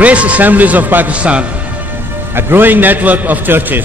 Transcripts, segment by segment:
Grace Assemblies of Pakistan, a growing network of churches.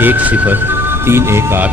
10318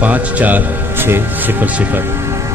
54600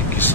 21।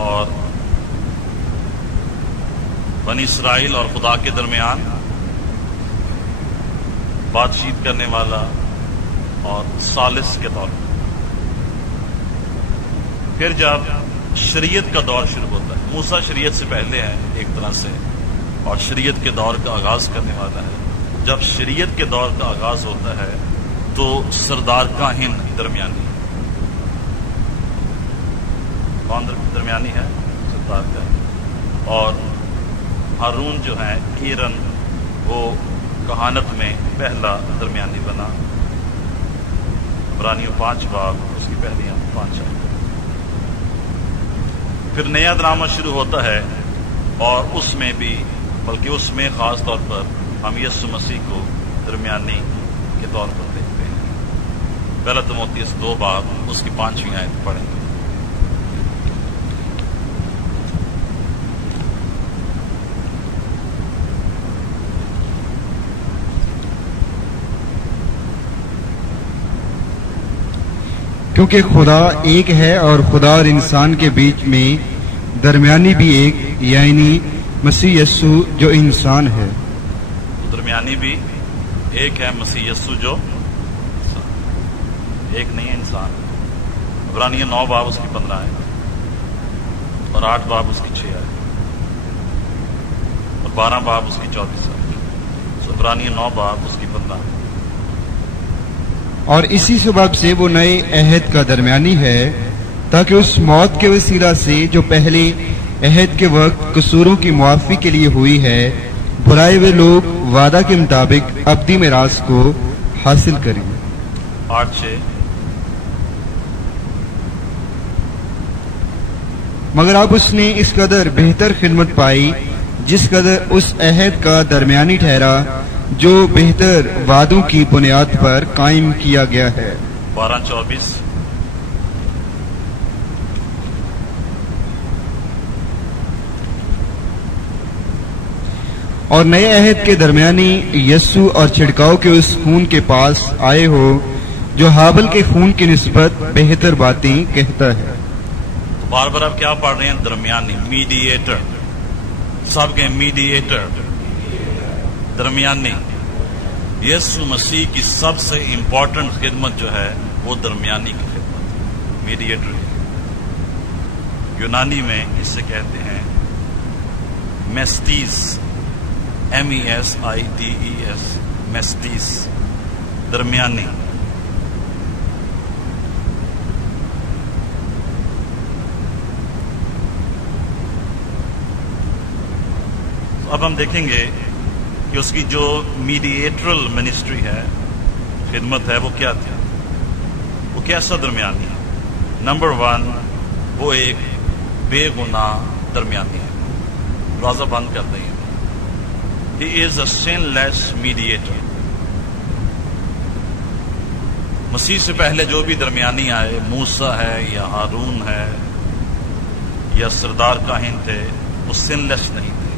اور بنی اسرائیل اور خدا کے درمیان بات چیت کرنے والا اور ثالث کے طور پر. پھر جب شریعت کا دور شروع ہوتا ہے، موسیٰ شریعت سے پہلے ہے ایک طرح سے، اور شریعت کے دور کا آغاز کرنے والا ہے. جب شریعت کے دور کا آغاز ہوتا ہے تو سردار کاہن درمیانی. کون درمیانی ہے؟ سردار کاہن. اور ہارون جو ہے ایرن، وہ کہانت میں پہلا درمیانی بنا. عبرانیوں 5 باب اس کی پہلی 5 آیت. پھر نیا ڈرامہ شروع ہوتا ہے، اور اس میں بھی، بلکہ اس میں خاص طور پر ہم یسوع مسیح کو درمیانی کے طور پر دیکھتے ہیں. پہلا تimotheus 2 باب اس کی 5ویں آیت پڑھیں گے. کیونکہ خدا ایک ہے اور خدا اور انسان کے بیچ میں درمیانی بھی ایک، یعنی مسیح یسوع جو انسان ہے. درمیانی بھی ایک ہے، مسیح یسوع جو ایک نہیں ہے، انسان. عبرانیہ 9 باب اس کی 15 آیت، اور 8 باب اس کی 6 آیت، اور 12 باب اس کی 24 آیت. عبرانیہ 9 باب اس کی 15 آیت. اور اسی سبب سے وہ نئے عہد کا درمیانی ہے، تاکہ اس موت کے وسیلہ سے جو پہلے عہد کے وقت قصوروں کی معافی کے لیے ہوئی ہے، بھلائے ہوئے لوگ وعدہ کے مطابق ابدی میراث کو حاصل کریں. 8:6 مگر اب اس نے اس قدر بہتر خدمت پائی جس قدر اس عہد کا درمیانی ٹھہرا جو بہتر وعدوں کی بنیاد پر قائم کیا گیا ہے. 12:24 اور نئے عہد کے درمیانی یسوع اور چھڑکاؤ کے اس خون کے پاس آئے ہو جو ہابل کے خون کی نسبت بہتر باتیں کہتا ہے. بار بار آپ کیا پڑھ رہے ہیں؟ درمیانی، میڈییٹر. سب کے میڈییٹر، درمیانی. یسوع مسیح کی سب سے امپورٹنٹ خدمت جو ہے وہ درمیانی کی خدمت، میڈییٹر. یونانی میں اسے کہتے ہیں میسٹیس، MESIDES، میسٹیس، درمیانی. اب ہم دیکھیں گے کہ اس کی جو میڈییٹرل منسٹری ہے، خدمت ہے، وہ کیا تھی، وہ کیسا درمیانی ہے. نمبر 1، وہ ایک بے گناہ درمیانی ہے. دروازہ بند کر دیں. He is a sinless mediator. مسیح سے پہلے جو بھی درمیانی آئے، موسیٰ ہے یا ہارون ہے یا سردار کاہن تھے، وہ سنلیس نہیں تھے.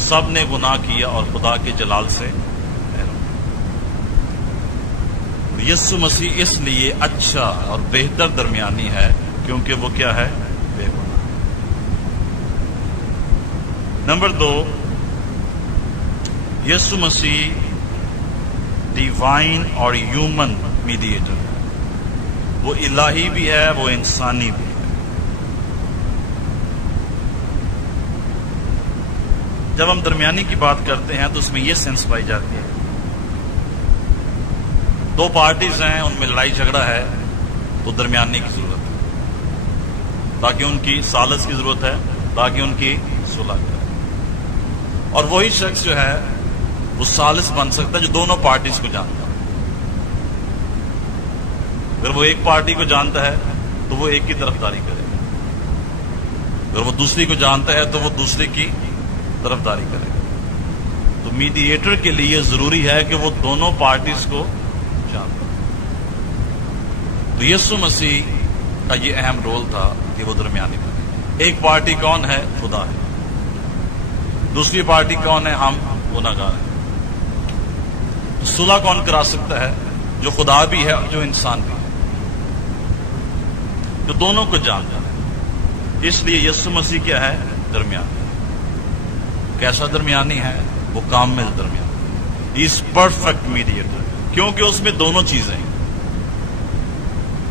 سب نے گناہ کیا اور خدا کے جلال سے یسوع مسیح اس لیے اچھا اور بہتر درمیانی ہے کیونکہ وہ کیا ہے؟ بے گناہ. نمبر 2، یسوع مسیح ڈیوائن اور ہیومن میڈییٹر ہے. وہ الہی بھی ہے، وہ انسانی بھی ہے. جب ہم درمیانی کی بات کرتے ہیں تو اس میں یہ سینس پائی جاتی ہے، 2 پارٹیز ہیں، ان میں لڑائی جھگڑا ہے تو درمیانی کی ضرورت ہے، تاکہ ان کی ثالث کی ضرورت ہے، تاکہ ان کی صلح کرے. اور وہی شخص جو ہے وہ ثالث بن سکتا ہے جو دونوں پارٹیز کو جانتا ہے. اگر وہ ایک پارٹی کو جانتا ہے تو وہ ایک کی طرفداری کرے گا، اگر وہ دوسری کو جانتا ہے تو وہ دوسری کی طرفداری کرے گا. تو میڈییٹر کے لیے ضروری ہے کہ وہ دونوں پارٹیز کو جانتا. تو یسوع مسیح کا یہ اہم رول تھا کہ وہ درمیانی بنے. ایک پارٹی کون ہے؟ خدا ہے. دوسری پارٹی کون ہے؟ ہم گناہگار ہیں. تو صلح کون کرا سکتا ہے؟ جو خدا بھی ہے اور جو انسان بھی ہے، جو دونوں کو جانتا ہے. اس لیے یسوع مسیح کیا ہے؟ درمیانی. کیسا درمیانی ہے؟ وہ کامل درمیانی. از پرفیکٹ میڈیٹر، کیونکہ اس میں دونوں چیزیں ہیں،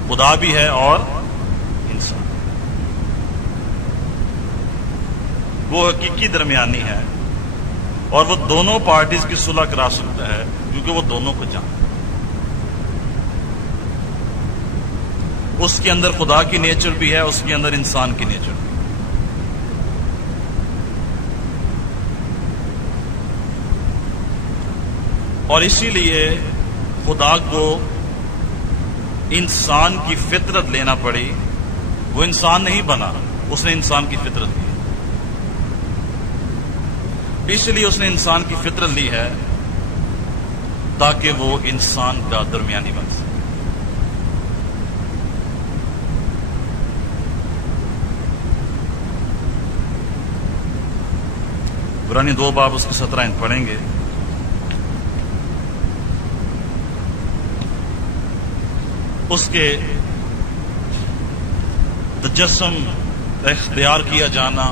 خدا بھی ہے اور انسان. وہ حقیقی درمیانی ہے اور وہ دونوں پارٹیز کی صلح کرا سکتا ہے کیونکہ وہ دونوں کو جانتا ہے. اس کے اندر خدا کی نیچر بھی ہے، اس کے اندر انسان کی نیچر بھی. اور اسی لیے خدا کو انسان کی فطرت لینا پڑی. وہ انسان نہیں بنا، اس نے انسان کی فطرت لی. اس لیے اس نے انسان کی فطرت لی ہے تاکہ وہ انسان کا درمیانی بن سکے. عبرانی 2 باب اس کی 17 آیت پڑھیں گے. اس کے تجسم اختیار کیا جانا،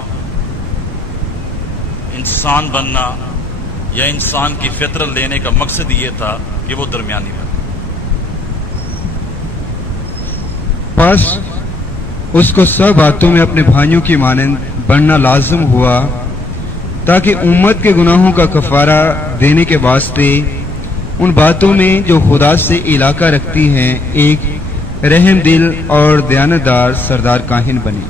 انسان بننا یا انسان کی فطرت لینے کا مقصد یہ تھا کہ وہ درمیانی بنے. بس اس کو سب باتوں میں اپنے بھائیوں کی مانند بننا لازم ہوا تاکہ امت کے گناہوں کا کفارہ دینے کے واسطے ان باتوں میں جو خدا سے علاقہ رکھتی ہیں ایک رحم دل اور دیانتدار سردار کاہن بنے.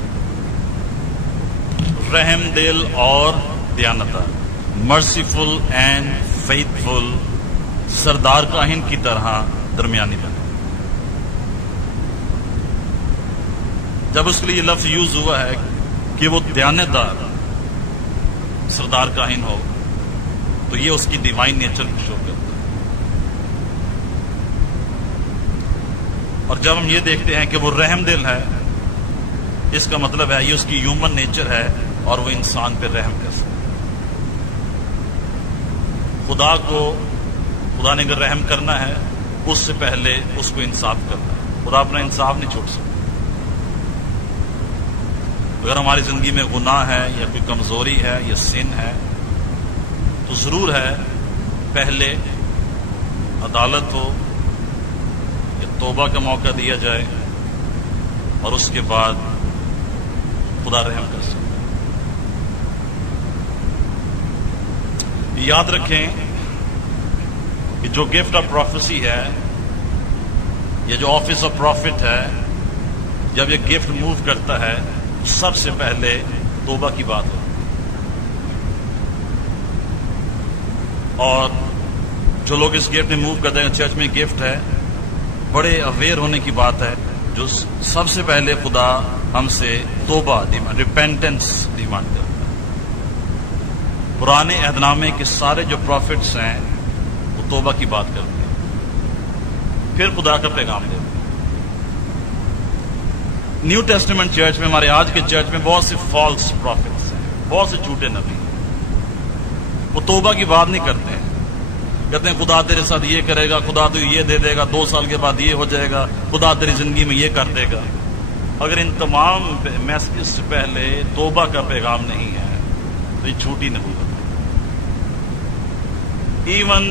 رحم دل اور دیانتدار، مرسیفل اینڈ فیتھفل سردار کاہن کی طرح درمیانی بنے. جب اس کے لیے لفظ یوز ہوا ہے کہ وہ دیانتدار سردار کاہن ہو تو یہ اس کی ڈیوائن نیچر کو شو کرتا ہے. اور جب ہم یہ دیکھتے ہیں کہ وہ رحم دل ہے، اس کا مطلب ہے یہ اس کی ہیومن نیچر ہے اور وہ انسان پہ رحم کر سکتا ہے. خدا نے اگر رحم کرنا ہے اس سے پہلے اس کو انصاف کرنا ہے. خدا اپنا انصاف نہیں چھوڑ سکتا. اگر ہماری زندگی میں گناہ ہے یا کوئی کمزوری ہے یا سن ہے تو ضرور ہے پہلے عدالت ہو یا توبہ کا موقع دیا جائے اور اس کے بعد خدا رحم کر سکتا. یاد رکھیں کہ جو گفٹ آف پروفیسی ہے یا جو آفس آف پروفٹ ہے، جب یہ گفٹ موو کرتا ہے سب سے پہلے توبہ کی بات ہو. اور جو لوگ اس گفٹ میں موو کرتے ہیں، چرچ میں گفٹ ہے، بڑے اویئر ہونے کی بات ہے. جو سب سے پہلے خدا ہم سے توبہ ریپینٹنس ڈیمانڈ کرتا ہے. پرانے عہد نامے کے سارے جو پروفٹس ہیں وہ توبہ کی بات کرتے ہیں، پھر خدا کا پیغام دیتے ہیں. نیو ٹیسٹمنٹ چرچ میں، ہمارے آج کے چرچ میں بہت سے فالس پروفٹس ہیں، بہت سے جھوٹے نبی ہیں. وہ توبہ کی بات نہیں کرتے ہیں. کہتے ہیں خدا تیرے ساتھ یہ کرے گا، خدا تو یہ دے دے گا، 2 سال کے بعد یہ ہو جائے گا، خدا تیری زندگی میں یہ کر دے گا. اگر ان تمام میسیجز سے پہلے توبہ کا پیغام نہیں ہے تو یہ جھوٹی نبوت ہے. ایون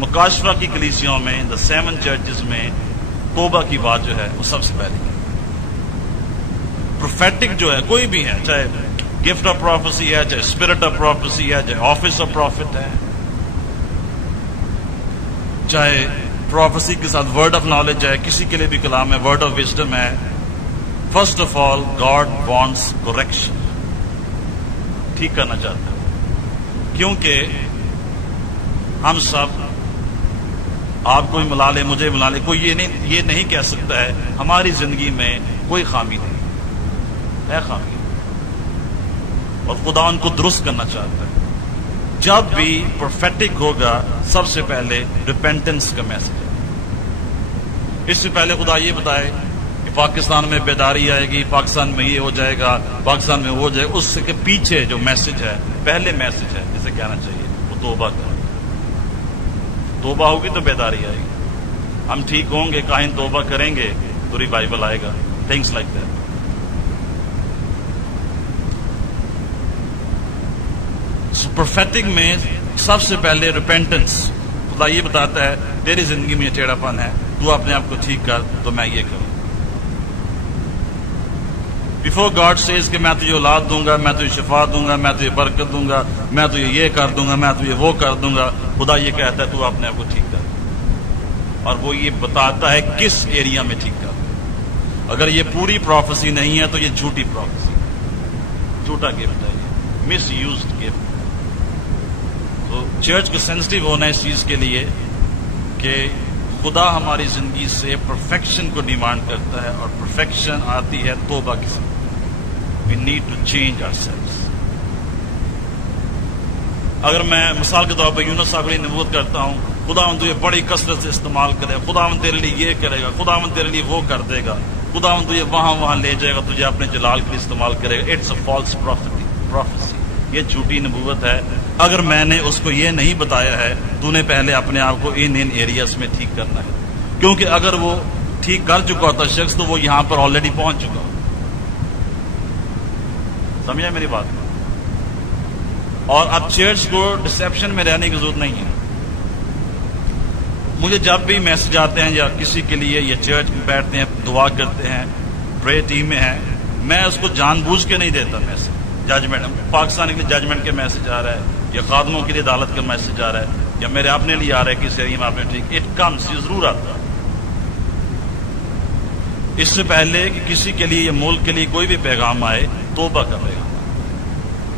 مکاشفہ کی کلیسیوں میں، دا 7 چرچز میں توبہ کی بات جو ہے وہ سب سے پہلے. پروفیٹک جو ہے کوئی بھی ہے، چاہے گفٹ آف پروفیسی ہے، چاہے اسپرٹ آف پروفیسی ہے، چاہے آفس آف پروفٹ ہے، چاہے پروفیسی کے ساتھ ورڈ آف نالج ہے، کسی کے لیے بھی کلام ہے، ورڈ آف وزڈم ہے. First of all God wants correction. ٹھیک کرنا چاہتا ہے، کیونکہ ہم سب، آپ کو بھی ملا لے، مجھے ملا لے، کوئی یہ نہیں کہہ سکتا ہے ہماری زندگی میں کوئی خامی نہیں ہے. خامی اور خدا ان کو درست کرنا چاہتا ہے. جب بھی پروفیٹک ہوگا سب سے پہلے ریپینٹنس کا میسج ہے. اس سے پہلے خدا یہ بتائے کہ پاکستان میں بیداری آئے گی، پاکستان میں یہ ہو جائے گا، پاکستان میں وہ جائے گا، اس سے کے پیچھے جو میسج ہے، پہلے میسج ہے جسے کہنا چاہیے وہ توبہ کا. توبہ ہوگی تو بیداری آئے گی. ہم ٹھیک ہوں گے، کاہن توبہ کریں گے تو ریوائول آئے گا. Things like that. پروفیٹک میں سب سے پہلے ریپینٹنس. خدا یہ بتاتا ہے تیری زندگی میں ٹیڑھا پن ہے, تو اپنے آپ کو ٹھیک کر تو میں یہ کروں. Before God says کہ میں تجھے اولاد دوں گا, میں تجھے شفا دوں گا, میں تجھے برکت دوں گا, میں تجھے یہ کر دوں گا, میں تجھے وہ کر دوں گا, خدا یہ کہتا ہے تو اپنے آپ کو ٹھیک کر. اور وہ یہ بتاتا ہے کس ایریا میں ٹھیک کر. اگر یہ پوری پروفیسی نہیں ہے تو یہ جھوٹی پروفیسی, جھوٹا گفٹ ہے, یہ مس یوزڈ گفٹ. تو چرچ کو سینسٹیو ہونا ہے اس چیز کے لیے کہ خدا ہماری زندگی سے پرفیکشن کو ڈیمانڈ کرتا ہے, اور پرفیکشن آتی ہے توبہ کے ساتھ. We need to change ourselves. اگر میں مثال کے طور پر یونس صاحب کے لیے نبوت کرتا ہوں, خداوند تجھے بڑی کثرت سے استعمال کرے گا, خداوند تیرے لیے یہ کرے گا, خداوند تیرے لیے وہ کر دے گا, خداوند تجھے وہاں لے جائے گا, تجھے اپنے جلال کے لیے استعمال کرے گا, اٹس اے فالس پروفیسی. یہ جھوٹی نبوت ہے. اگر میں نے اس کو یہ نہیں بتایا ہے تو نے پہلے اپنے آپ کو ان ایریاز میں ٹھیک کرنا ہے, کیونکہ اگر وہ ٹھیک کر چکا ہوتا شخص تو وہ یہاں پر آلریڈی پہنچ چکا. سمجھا میری بات؟ اور اب چرچ کو ڈسیپشن میں رہنے کی ضرورت نہیں ہے. مجھے جب بھی میسج آتے ہیں یا کسی کے لیے, یا چرچ میں بیٹھتے ہیں دعا کرتے ہیں, پرے ٹیم میں ہیں, میں اس کو جان بوجھ کے نہیں دیتا میسج. ججمنٹ پاکستان کے لیے ججمنٹ کے میسج آ رہا ہے, یا خادموں کے لیے عدالت کا میسج آ رہا ہے, یا میرے اپنے لیے آ رہا ہے کسی ایریا میں آپ نے ٹھیک, اٹ کمس, یہ ضرور آتا ہے. اس سے پہلے کہ کسی کے لیے یا ملک کے لیے کوئی بھی پیغام آئے, توبہ کا پیغام.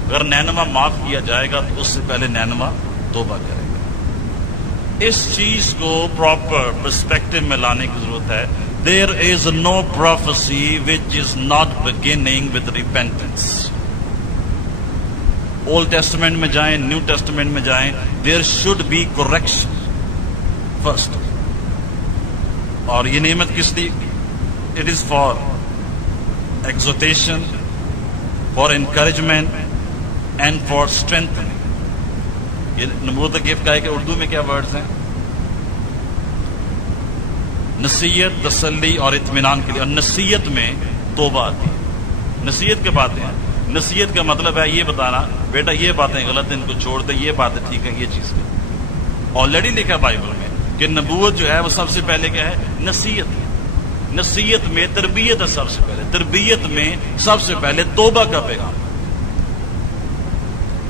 اگر نینوا معاف کیا جائے گا تو اس سے پہلے نینوا توبہ کرے گا. اس چیز کو پراپر پرسپیکٹو میں لانے کی ضرورت ہے. There is no prophecy which is not beginning with repentance. Old testament میں جائیں, نیو ٹیسٹمنٹ میں جائیں, there should be correction first. اور یہ نعمت کس لیے؟ It is for exhortation, for encouragement and for strengthening. یہ نبوت گفٹ کا ہے کہ اردو میں کیا ورڈز ہیں؟ نصیحت, تسلی اور اطمینان کے لیے. اور نصیحت میں توبہ آتی ہے. نصیحت کے باتیں ہیں. نصیحت کا مطلب ہے یہ بتانا بیٹا یہ باتیں غلط ہیں, ان کو چھوڑ دے, یہ باتیں ٹھیک ہے, یہ چیز ہے. آلریڈی لکھا بائبل میں کہ نبوت جو ہے وہ سب سے پہلے کیا ہے؟ نصیحت. نصیحت میں تربیت ہے سب سے پہلے. تربیت میں سب سے پہلے توبہ کا پیغام.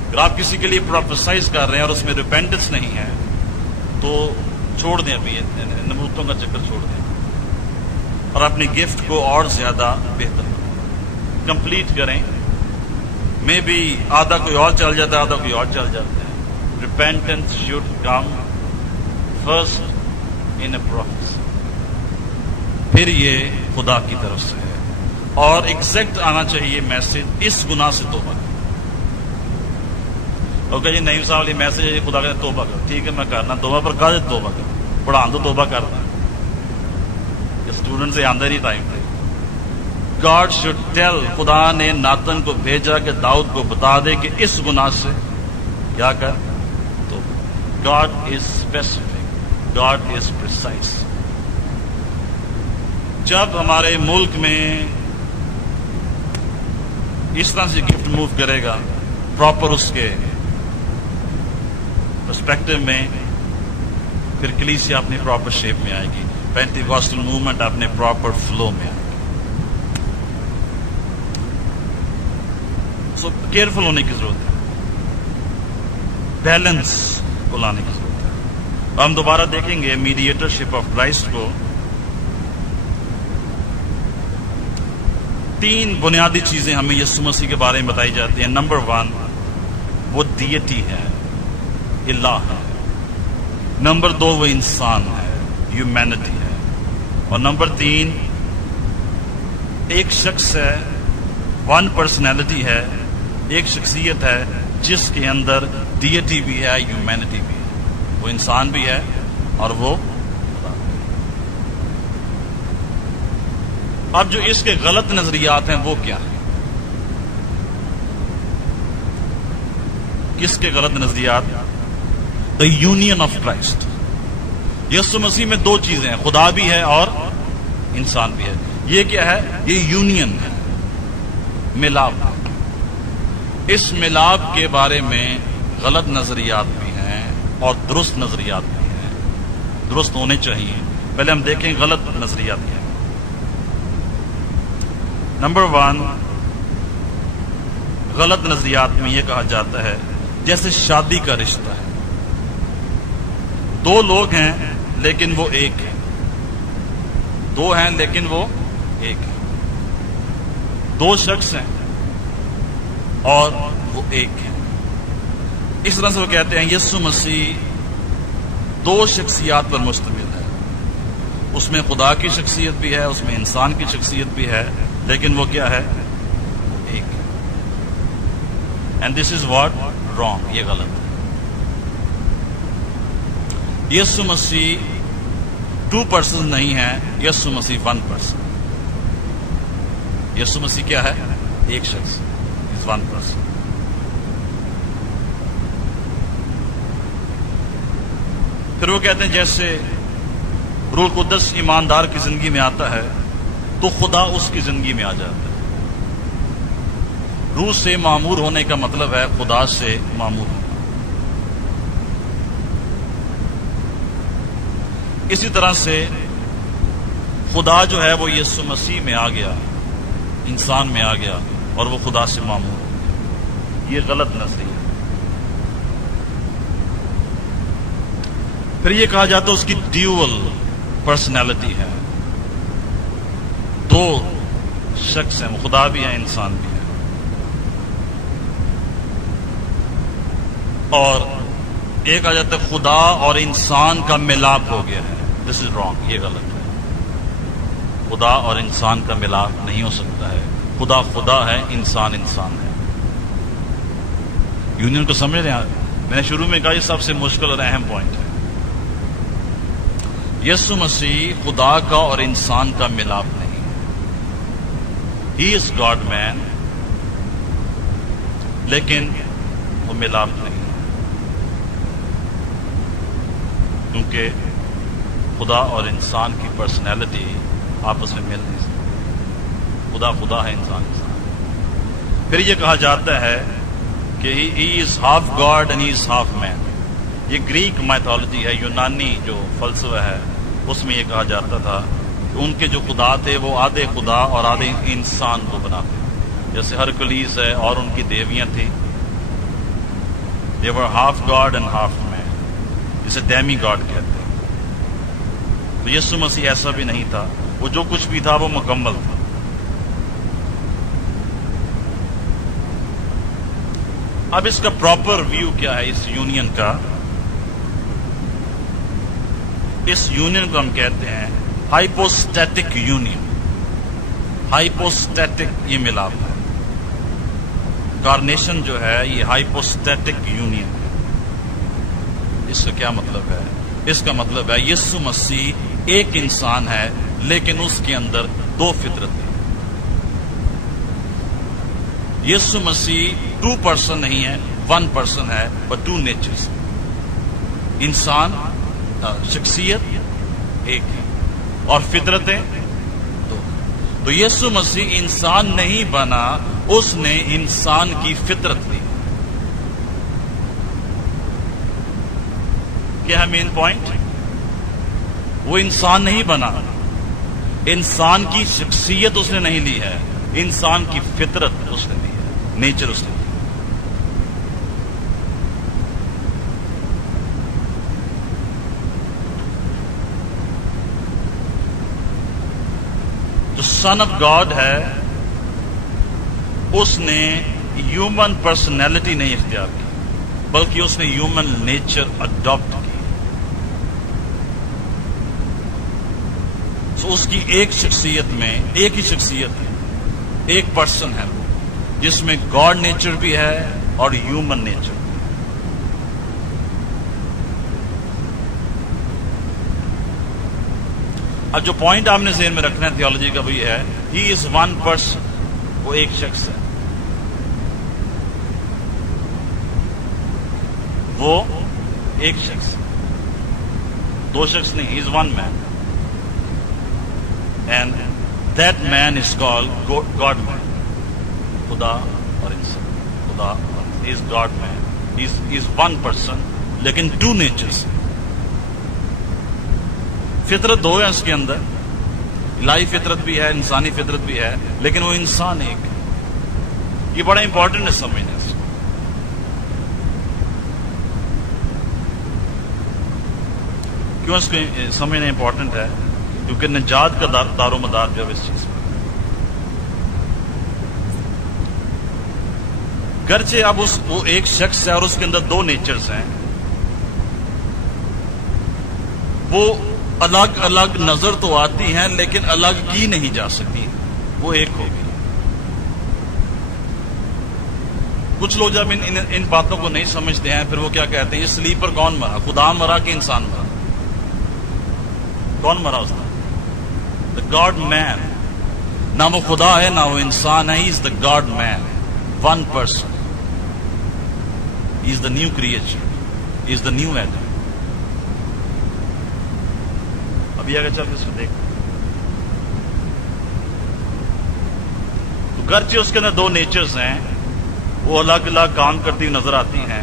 اگر آپ کسی کے لیے پروفیسائز کر رہے ہیں اور اس میں ریپینٹنس نہیں ہے تو چھوڑ دیں, ابھی نبوتوں کا چکر چھوڑ دیں, اور اپنی گفٹ کو اور زیادہ بہتر کمپلیٹ کریں. میں بھی آدھا کوئی اور چل جاتا ہے, آدھا کوئی اور چل جاتا ہے. Repentance should come first in a process, پھر یہ خدا کی طرف سے ہے. اور ایگزیکٹ آنا چاہیے میسج, اس گناہ سے توبہ. اوکے جی نعیم صاحب علی میسج ہے جی خدا کا توبہ کر, ٹھیک ہے میں کرنا توبہ, پر کل توبہ کر, پڑھان تو توبہ کرنا. اسٹوڈنٹ سے آندہ نہیں ٹائم پہ. God should tell, خدا نے ناتن کو بھیجا کہ داؤد کو بتا دے کہ اس گناہ سے کیا کر. تو God is specific, God is precise. جب ہمارے ملک میں اس طرح سے گفٹ موو کرے گا پراپر اس کے پرسپیکٹو میں, پھر کلیسیا اپنی پراپر شیپ میں آئے گی, پینٹیکوسٹل موومنٹ اپنے پراپر فلو میں آئے گی. سو کیئرفل ہونے کی ضرورت ہے, بیلنس کو لانے کی ضرورت ہے. ہم دوبارہ دیکھیں گے میڈیٹرشپ آف کرائسٹ کو. 3 بنیادی چیزیں ہمیں یسوع مسیح کے بارے میں بتائی جاتی ہیں. نمبر 1 وہ ڈیٹی ہے, الہ ہے. نمبر 2 وہ انسان ہے, ہیومینٹی ہے. اور نمبر 3 ایک شخص ہے, 1 پرسنالٹی ہے, ایک شخصیت ہے جس کے اندر ڈیٹی بھی ہے, ہیومینٹی بھی ہے. وہ انسان بھی ہے اور وہ. اب جو اس کے غلط نظریات ہیں وہ کیا ہیں؟ کس کے غلط نظریات؟ The union of Christ. یسوع مسیح میں 2 چیزیں ہیں, خدا بھی ہے اور انسان بھی ہے. یہ کیا ہے؟ یہ یونین ہے, ملاپ. اس ملاپ کے بارے میں غلط نظریات بھی ہیں اور درست نظریات بھی ہیں. درست ہونے چاہیے. پہلے ہم دیکھیں غلط نظریات کیا ہیں. نمبر 1، غلط نظریات میں یہ کہا جاتا ہے جیسے شادی کا رشتہ ہے. 2 لوگ ہیں لیکن وہ ایک ہے. 2 ہیں لیکن وہ ایک ہے. 2 شخص ہیں اور وہ ایک ہے. اس طرح سے وہ کہتے ہیں یسوع مسیح 2 شخصیات پر مشتمل ہے. اس میں خدا کی شخصیت بھی ہے، اس میں انسان کی شخصیت بھی ہے، لیکن وہ کیا ہے؟ ایک. And this is what wrong. یہ غلط ہے. یسوع مسیح 2 پرسن نہیں ہے. یسوع مسیح 1 پرسن. یسوع مسیح کیا ہے؟ ایک شخص. از 1 پرسن. پھر وہ کہتے ہیں جیسے روح القدس ایماندار کی زندگی میں آتا ہے تو خدا اس کی زندگی میں آ جاتا ہے. روح سے معمور ہونے کا مطلب ہے خدا سے معمور ہونا. اسی طرح سے خدا جو ہے وہ یسوع مسیح میں آ گیا، انسان میں آ گیا اور وہ خدا سے معمور ہو گیا. یہ غلط نظریہ. پھر یہ کہا جاتا ہے اس کی ڈیول پرسنالٹی ہے. 2 شخص ہیں، وہ خدا بھی ہے، انسان بھی ہے. اور ایک آ جاتا ہے خدا اور انسان کا ملاپ ہو گیا ہے. دس از رانگ. یہ غلط ہے. خدا اور انسان کا ملاپ نہیں ہو سکتا ہے. خدا خدا ہے، انسان انسان ہے. یونین کو سمجھ رہے ہیں؟ میں نے شروع میں کہا یہ سب سے مشکل اور اہم پوائنٹ ہے. یسوع مسیح خدا کا اور انسان کا ملاپ نہیں. ہی از گاڈ مین، لیکن وہ ملاپ نہیں، کیونکہ خدا اور انسان کی پرسنالٹی آپس میں مل نہیں سکتی. خدا خدا ہے، انسان انسان. پھر یہ کہا جاتا ہے کہ he is half god and he is half man. یہ گریک مائتھولوجی ہے، یونانی جو فلسفہ ہے، اس میں یہ کہا جاتا تھا کہ ان کے جو خدا تھے وہ آدھے خدا اور آدھے انسان کو بناتے. جیسے ہرکلیس ہے اور ان کی دیویاں تھیں. They were half God and half man. جسے ڈیمی گاڈ کہتے ہیں. تو یسوع مسیح ایسا بھی نہیں تھا. وہ جو کچھ بھی تھا وہ مکمل تھا. اب اس کا پراپر ویو کیا ہے اس یونین کا؟ اس یونین کو ہم کہتے ہیں ہائپوسٹیٹک یونین. ہائپوسٹیٹک یہ ملاپ ہے. کارنیشن جو ہے یہ ہائپوسٹیٹک یونین ہے. اس کا کیا مطلب ہے؟ اس کا مطلب ہے یسوع مسیح ایک انسان ہے لیکن اس کے اندر 2 فطرتیں. یسوع مسیح 2 پرسن نہیں ہے، 1 پرسن ہے، but 2 نیچرز. انسان شخصیت ایک ہے اور فطرتیں 2. تو یسوع مسیح انسان نہیں بنا، اس نے انسان کی فطرت لی. کیا ہے مین پوائنٹ؟ وہ انسان نہیں بنا، انسان کی شخصیت اس نے نہیں لی ہے، انسان کی فطرت اس نے لی ہے، نیچر اس نے لی. جو سن آف گاڈ ہے اس نے ہیومن پرسنالٹی نہیں اختیار کی بلکہ اس نے ہیومن نیچر اڈاپٹ کی. تو اس کی ایک شخصیت میں ایک ہی شخصیت ہے، ایک پرسن ہے وہ، جس میں گاڈ نیچر بھی ہے اور ہیومن نیچر. اب جو پوائنٹ آپ نے ذہن میں رکھنا ہے تھیولوجی کا وہ یہ ہے ہی از 1 پرسن. وہ ایک شخص ہے، وہ ایک شخص، 2 شخص نہیں. He is 1 man and that man is called god man. خدا اور انسان. خدا is god man is one person, لیکن ٹو نیچرز. فطرت دو ہے اس کے اندر, الہی فطرت بھی ہے, انسانی فطرت بھی ہے, لیکن وہ انسان ایک ہے. یہ بڑا امپورٹنٹ ہے سمجھنے سے. کیوں اس کو سمجھنا امپورٹنٹ ہے؟ کیونکہ نجات کا دار و مدار جو ہے اس چیز پر. گرچہ اب وہ ایک شخص ہے اور اس کے اندر دو نیچرز ہیں, وہ الگ الگ نظر تو آتی ہیں لیکن الگ کی نہیں جا سکتی, وہ ایک ہوگی. کچھ لوگ جب ان باتوں کو نہیں سمجھتے ہیں پھر وہ کیا کہتے ہیں, یہ سلیپ پر کون مرا, خدا مرا کہ انسان مرا؟ کون مرا اس دن؟ دا گاڈ مین. نہ وہ خدا ہے نہ وہ انسان ہے, he is the God man, one person. He is the new creature, he is the new Adam. ابھی آگے چل کے اس کو دیکھ. تو گرچہ اس کے اندر دو نیچرز ہیں, وہ الگ الگ کام کرتی ہوئی نظر آتی ہیں,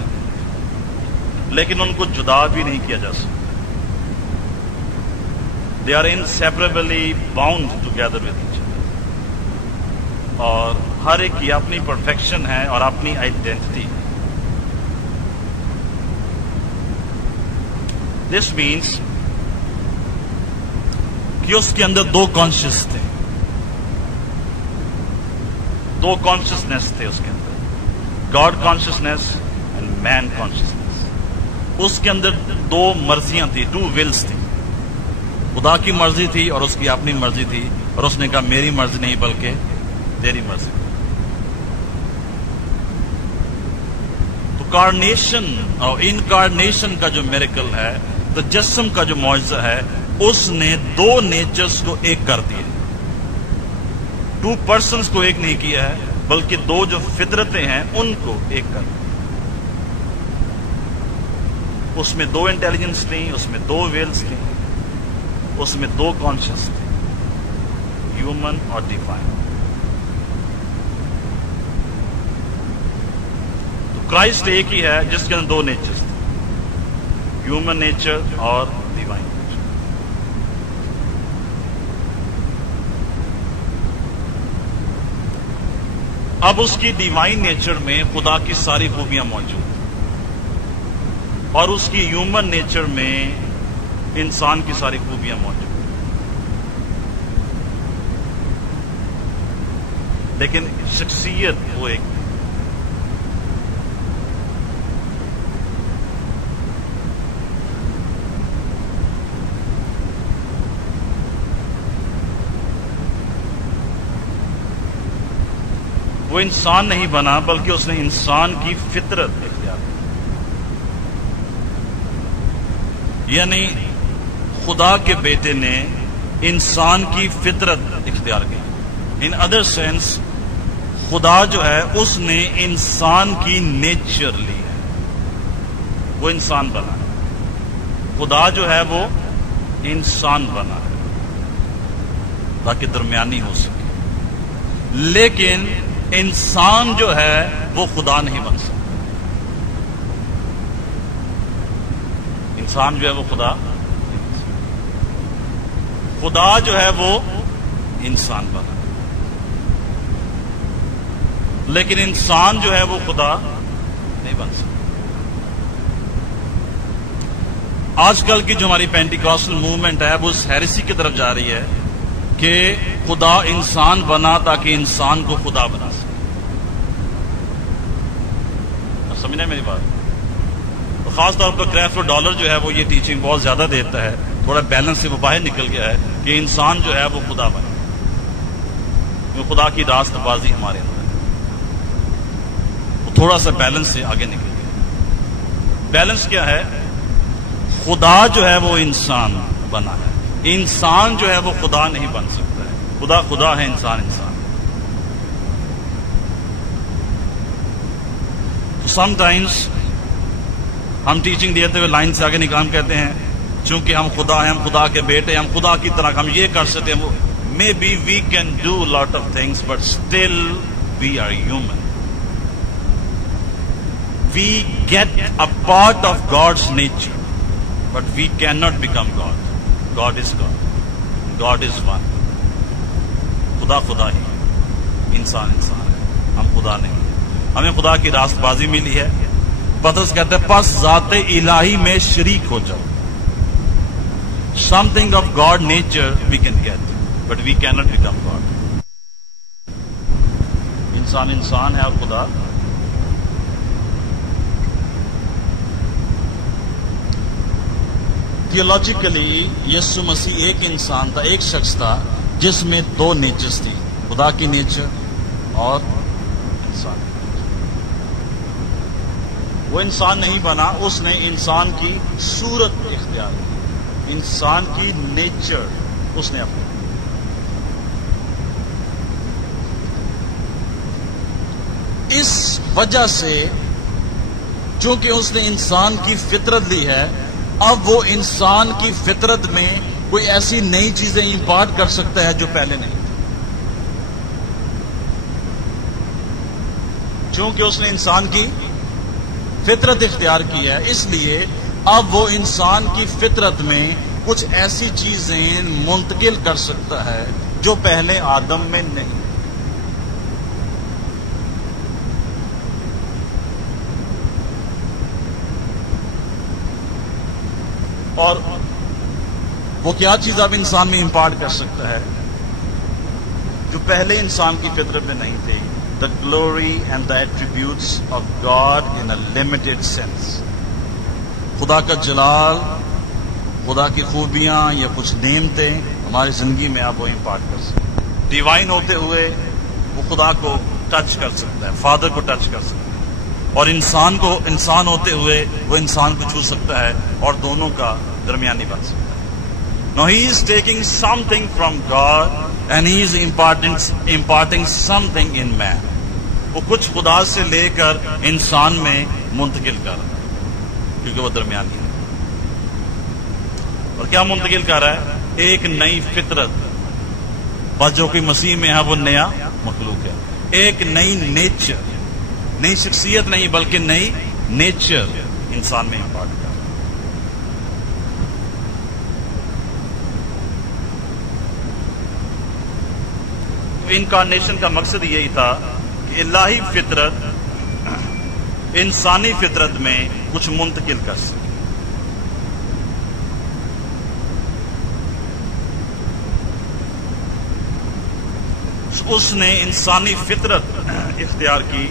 لیکن ان کو جدا بھی نہیں کیا جا سکتا. They are inseparably bound together with each other. اور ہر ایک کی اپنی پرفیکشن ہے اور اپنی آئیڈینٹی. This means کہ اس کے اندر دو کانشیس تھے, دو کانشیسنیس تھے اس کے اندر, God consciousness and man consciousness. اس کے اندر دو مرضیاں تھی, ٹو ولز تھی. خدا کی مرضی تھی اور اس کی اپنی مرضی تھی, اور اس نے کہا میری مرضی نہیں بلکہ تیری مرضی. تو کارنیشن اور انکارنیشن کا جو میریکل ہے, تجسم کا جو معجزہ ہے, اس نے دو نیچرز کو ایک کر دیا. ٹو پرسنز کو ایک نہیں کیا ہے بلکہ دو جو فطرتیں ہیں ان کو ایک کر دیا. اس میں دو انٹیلیجنس تھیں, اس میں دو ویلز تھیں, اس میں دو کانشیس تھے, ہیومن اور ڈیوائن. تو کرائسٹ ایک ہی ہے جس کے اندر دو نیچرز تھے, ہیومن نیچر اور ڈیوائن نیچر. اب اس کی ڈیوائن نیچر میں خدا کی ساری خوبیاں موجود ہیں, اور اس کی ہیومن نیچر میں انسان کی ساری خوبیاں موجود ہیں. لیکن شخصیت وہ ایک. وہ انسان نہیں بنا بلکہ اس نے انسان کی فطرت اختیار کی. یعنی خدا کے بیٹے نے انسان کی فطرت اختیار کی. ان ادر سینس خدا جو ہے اس نے انسان کی نیچر لی ہے, وہ انسان بنا. خدا جو ہے وہ انسان بنا ہے تاکہ درمیانی ہو سکے, لیکن انسان جو ہے وہ خدا نہیں بن سکتا. انسان جو ہے وہ خدا جو ہے وہ انسان بنا, لیکن انسان جو ہے وہ خدا نہیں بن سکتا. آج کل کی جو ہماری پینٹیکاسٹل موومنٹ ہے وہ اس ہیریسی کی طرف جا رہی ہے کہ خدا انسان بنا تاکہ انسان کو خدا بنا سکے. سمجھنا میری بات؟ تو خاص طور پر کریفٹ ڈالر جو ہے وہ یہ ٹیچنگ بہت زیادہ دیتا ہے, تھوڑا بیلنس سے وہ باہر نکل گیا ہے کہ انسان جو ہے وہ خدا بنے. خدا کی راست بازی ہمارے اندر ہے, وہ تھوڑا سا بیلنس سے آگے نکل گیا. بیلنس کیا ہے؟ خدا جو ہے وہ انسان بنا ہے, انسان جو ہے وہ خدا نہیں بن سکتا ہے. خدا خدا ہے, انسان انسان. سم ٹائمس ہم ٹیچنگ دیتے ہوئے لائن سے آگے نکال کہتے ہیں چونکہ ہم خدا ہیں, ہم خدا کے بیٹے, ہم خدا کی طرح ہم یہ کر سکتے ہیں. Maybe we can do lot of things but still we are human. we get a part of God's nature, but we cannot become God. God is God. God is one. خدا خدا ہی، انسان انسان ہے، ہم خدا نہیں. ہمیں خدا کی راست بازی ملی ہے. پطرس کہتے ہیں پس ذات الہی میں شریک ہو جاؤ. Something of God nature we can get, but we cannot become God. انسان انسان ہے اور خدا. تھیولوجیکلی یسوع مسیح ایک انسان تھا، ایک شخص تھا جس میں دو نیچرز تھی، خدا کی نیچر اور انسان کی نیچر. وہ انسان نہیں بنا، اس نے انسان کی صورت اختیار کی، انسان کی نیچر اس نے اپنی. اس وجہ سے چونکہ اس نے انسان کی فطرت لی ہے، اب وہ انسان کی فطرت میں کوئی ایسی نئی چیزیں امپارٹ کر سکتا ہے جو پہلے نہیں. چونکہ اس نے انسان کی فطرت اختیار کی ہے، اس لیے اب وہ انسان کی فطرت میں کچھ ایسی چیزیں منتقل کر سکتا ہے جو پہلے آدم میں نہیں. اور وہ کیا چیز اب انسان میں امپارٹ کر سکتا ہے جو پہلے انسان کی فطرت میں نہیں تھی؟ The glory and the attributes of God in a limited sense. خدا کا جلال، خدا کی خوبیاں یا کچھ نعمتیں ہماری زندگی میں آپ وہ امپارٹ کر سکتے ہیں. ڈیوائن ہوتے ہوئے وہ خدا کو ٹچ کر سکتا ہے، فادر کو ٹچ کر سکتا ہے، اور انسان ہوتے ہوئے وہ انسان کو چھو سکتا ہے اور دونوں کا درمیانی بن سکتا ہے. Now he is taking something from God and he is imparting something in man. وہ کچھ خدا سے لے کر انسان میں منتقل کر رہا ہے کیونکہ وہ درمیانی ہے. اور کیا منتقل کر رہا ہے؟ ایک نئی فطرت. بس جو کوئی مسیح میں ہے وہ نیا مخلوق ہے. ایک نئی نیچر، نئی شخصیت نہیں بلکہ نئی نیچر انسان میں امپارٹ کر. انکارنیشن کا مقصد یہی تھا کہ الہی فطرت انسانی فطرت میں کچھ منتقل کر سکے. اس نے انسانی فطرت اختیار کی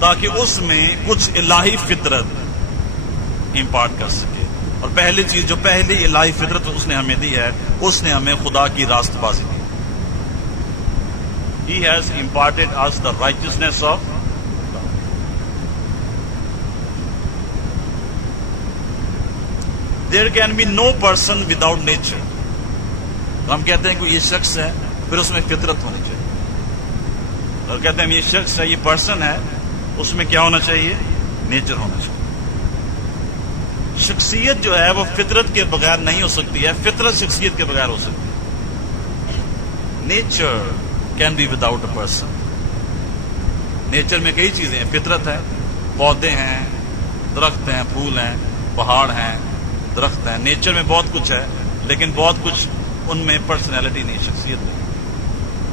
تاکہ اس میں کچھ الہی فطرت امپارٹ کر سکے. اور پہلی چیز جو پہلی الہی فطرت اس نے ہمیں دی ہے، اس نے ہمیں خدا کی راست بازی دی. He has imparted us the righteousness of God. There can be no person without nature. ہم کہتے ہیں کہ یہ شخص ہے، پھر اس میں فطرت ہونی چاہیے. اور کہتے ہیں یہ شخص ہے، یہ پرسن ہے، اس میں کیا ہونا چاہیے؟ نیچر ہونا چاہیے. شخصیت جو ہے وہ فطرت کے بغیر نہیں ہو سکتی ہے، فطرت شخصیت کے بغیر ہو سکتی ہے. Nature can be without a person. Nature میں کئی چیزیں ہیں. فطرت ہے، پودے ہیں، درخت ہیں، پھول ہیں، پہاڑ ہیں، درخت ہیں. نیچر میں بہت کچھ ہے لیکن بہت کچھ ان میں پرسنالٹی نہیں، شخصیت نہیں.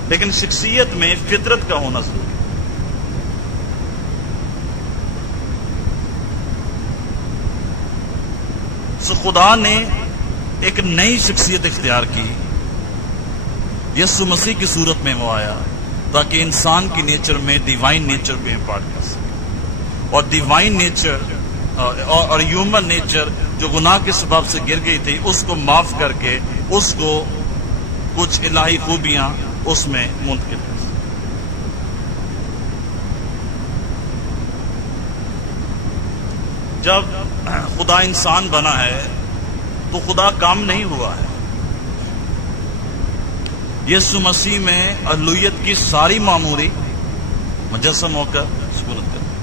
لیکن شخصیت میں فطرت کا ہونا ضروری ہے. سو خدا نے ایک نئی شخصیت اختیار کی. یسوع مسیح کی صورت میں وہ آیا تاکہ انسان کی نیچر میں ڈیوائن نیچر کو امپارٹ کر سکے. اور ڈیوائن نیچر اور ہیومن نیچر جو گناہ کے سبب سے گر گئی تھی اس کو معاف کر کے اس کو کچھ الہی خوبیاں اس میں منتقل کر سکے. جب خدا انسان بنا ہے تو خدا کام نہیں ہوا ہے. یسوع مسیح میں الوہیت کی ساری معموری مجسم ہو کر سپرد کر دی،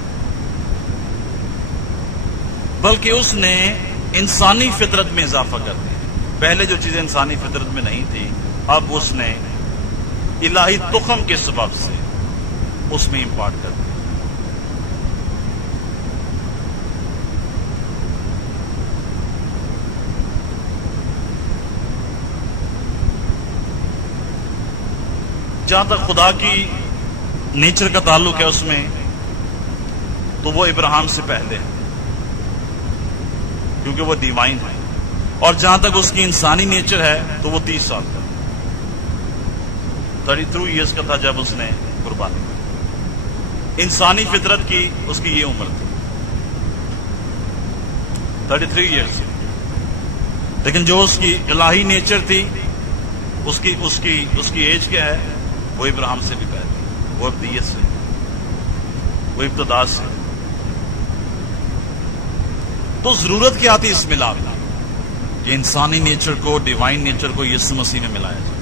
بلکہ اس نے انسانی فطرت میں اضافہ کر دیا. پہلے جو چیزیں انسانی فطرت میں نہیں تھی اب اس نے الہی تخم کے سبب سے اس میں امپارٹ کر دیا. جہاں تک خدا کی نیچر کا تعلق ہے اس میں تو وہ ابراہیم سے پہلے ہے کیونکہ وہ ڈیوائن ہے، اور جہاں تک اس کی انسانی نیچر ہے تو وہ 30 سال کا 33 ایئرس کا تھا جب اس نے قربانی کی۔ انسانی فطرت کی اس کی یہ عمر تھی 33 ایئرس، لیکن جو اس کی الہی نیچر تھی اس کی ایج کیا ہے؟ وہ ابراہیم سے بھی پہلے، وہ ابدیت سے، وہ ابتدا سے۔ تو ضرورت کیا تھی اس ملاپ کی کہ انسانی نیچر کو، ڈیوائن نیچر کو یسوع مسیح میں ملایا جائے۔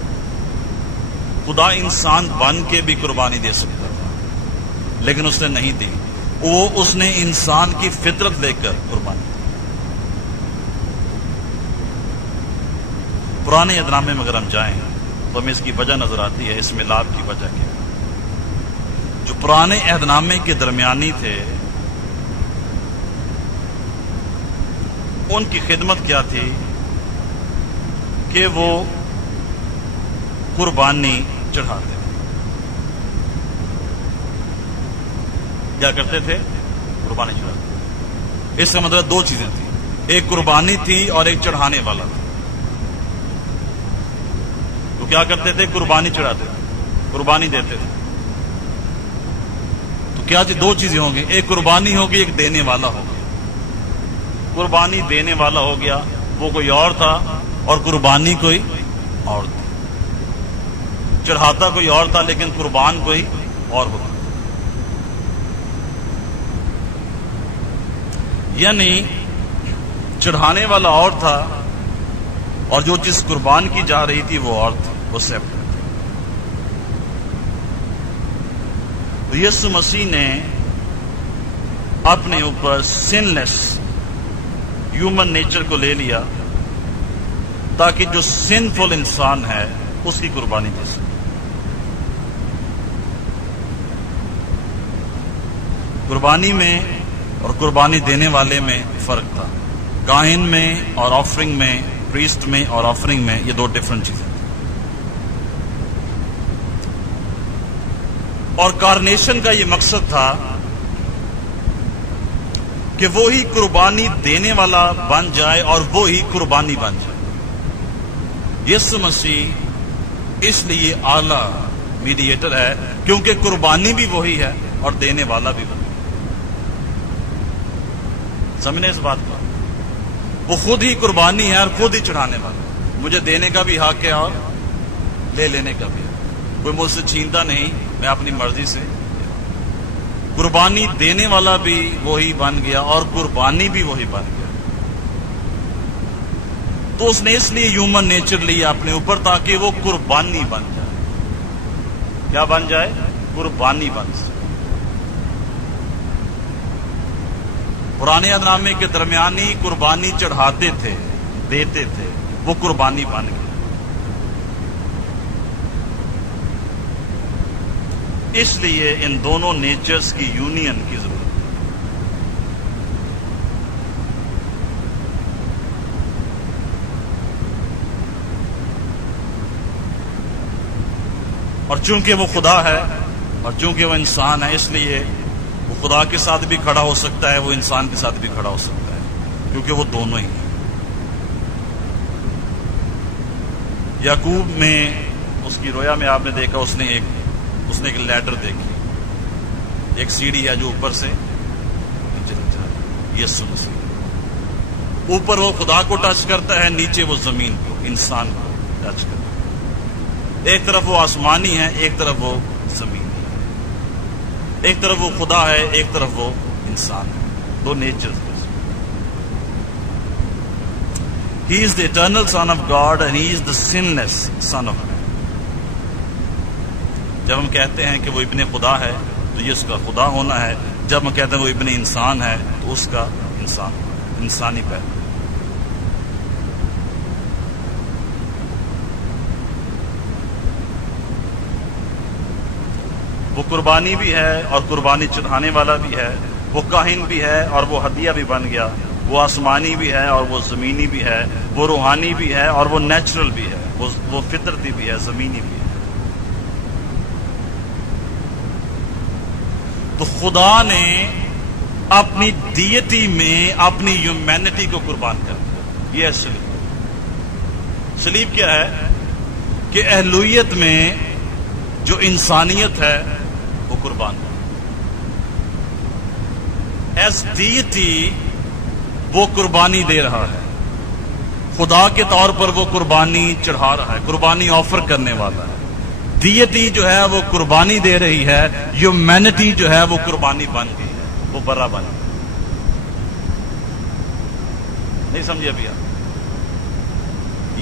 خدا انسان بن کے بھی قربانی دے سکتا تھا لیکن اس نے نہیں دی، اس نے انسان کی فطرت لے کر قربانی دی۔ پرانے عہد نامے میں اگر ہم جائیں تو ہمیں اس کی وجہ نظر آتی ہے، اس ملاپ کی وجہ کیا ہے۔ جو پرانے عہد نامے کے درمیانی تھے ان کی خدمت کیا تھی کہ وہ قربانی چڑھاتے تھے۔ کیا کرتے تھے؟ قربانی چڑھاتے۔ اس کا مطلب دو چیزیں تھیں، ایک قربانی تھی اور ایک چڑھانے والا تھا۔ تو کیا کرتے تھے؟ قربانی چڑھاتے تھے، قربانی دیتے تھے۔ تو کیا دو چیزیں ہوں گی، ایک قربانی ہوگی، ایک دینے والا ہوگا۔ قربانی دینے والا ہو گیا وہ کوئی اور تھا اور قربانی کوئی اور تھی۔ چڑھاتا کوئی اور تھا لیکن قربان کوئی اور ہوتا۔ یعنی چڑھانے والا اور تھا اور جو چیز قربان کی جا رہی تھی وہ اور تھی، وہ سیپریٹ تھی۔ تو یسوع مسیح نے اپنے اوپر سن لیس ہیومن نیچر کو لے لیا تاکہ جو سن فل انسان ہے اس کی قربانی دے سکے۔ قربانی میں اور قربانی دینے والے میں فرق تھا، کاہن میں اور آفرنگ میں، پریسٹ میں اور آفرنگ میں، یہ دو ڈفرنٹ چیزیں تھیں۔ اور کارنیشن کا یہ مقصد تھا کہ وہی قربانی دینے والا بن جائے اور وہی قربانی بن جائے۔ یسوع مسیح اس لیے اعلیٰ میڈیٹر ہے کیونکہ قربانی بھی وہی ہے اور دینے والا بھی وہی۔ سمجھنے اس بات کو، وہ خود ہی قربانی ہے اور خود ہی چڑھانے والا۔ مجھے دینے کا بھی حق ہے اور لے لینے کا بھی ہے، کوئی مجھ سے چھینتا نہیں، میں اپنی مرضی سے۔ قربانی دینے والا بھی وہی بن گیا اور قربانی بھی وہی بن گیا۔ تو اس نے اس لیے ہیومن نیچر لیا اپنے اوپر تاکہ وہ قربانی بن جائے۔ کیا بن جائے؟ قربانی بن جائے۔ پرانے عہد نامے کے درمیانی قربانی چڑھاتے تھے، دیتے تھے، وہ قربانی بن گئی۔ اس لیے ان دونوں نیچرز کی یونین کی ضرورت ہے۔ اور چونکہ وہ خدا ہے اور چونکہ وہ انسان ہے اس لیے وہ خدا کے ساتھ بھی کھڑا ہو سکتا ہے، وہ انسان کے ساتھ بھی کھڑا ہو سکتا ہے، کیونکہ وہ دونوں ہی ہیں۔ یعقوب میں اس کی رویا میں آپ نے دیکھا اس نے ایک لیڈر دیکھی، ایک سیڑھی ہے جو اوپر سے نیچے جا رہی ہے۔ یسوع مسیح اوپر وہ خدا کو ٹچ کرتا ہے، نیچے وہ زمین کو، انسان کو ٹچ کرتا ہے۔ ایک طرف وہ آسمانی ہے، ایک طرف وہ زمین ہے، ایک طرف وہ خدا ہے، ایک طرف وہ انسان ہے، دو nature. He is the eternal Son of God and He is the sinless Son of man. جب ہم کہتے ہیں کہ وہ ابن خدا ہے تو یہ اس کا خدا ہونا ہے، جب ہم کہتے ہیں وہ ابن انسان ہے تو اس کا انسانی پیدا۔ وہ قربانی بھی ہے اور قربانی چڑھانے والا بھی ہے، وہ کاہن بھی ہے اور وہ ہدیہ بھی بن گیا، وہ آسمانی بھی ہے اور وہ زمینی بھی ہے، وہ روحانی بھی ہے اور وہ نیچرل بھی ہے، وہ فطرتی بھی ہے، زمینی بھی ہے۔ تو خدا نے اپنی دیتی میں اپنی ہیومینٹی کو قربان کر دیا. یہ ہے صلیب. صلیب کیا ہے؟ کہ اہلویت میں جو انسانیت ہے وہ قربان ہو. ایز ڈیٹی وہ قربانی دے رہا ہے. خدا کے طور پر وہ قربانی چڑھا رہا ہے, قربانی آفر کرنے والا ہے. ڈیٹی جو ہے وہ قربانی دے رہی ہے, ہیومینٹی جو ہے وہ قربانی بن گئی ہے, وہ برا بن گئی. نہیں سمجھے ابھی آپ؟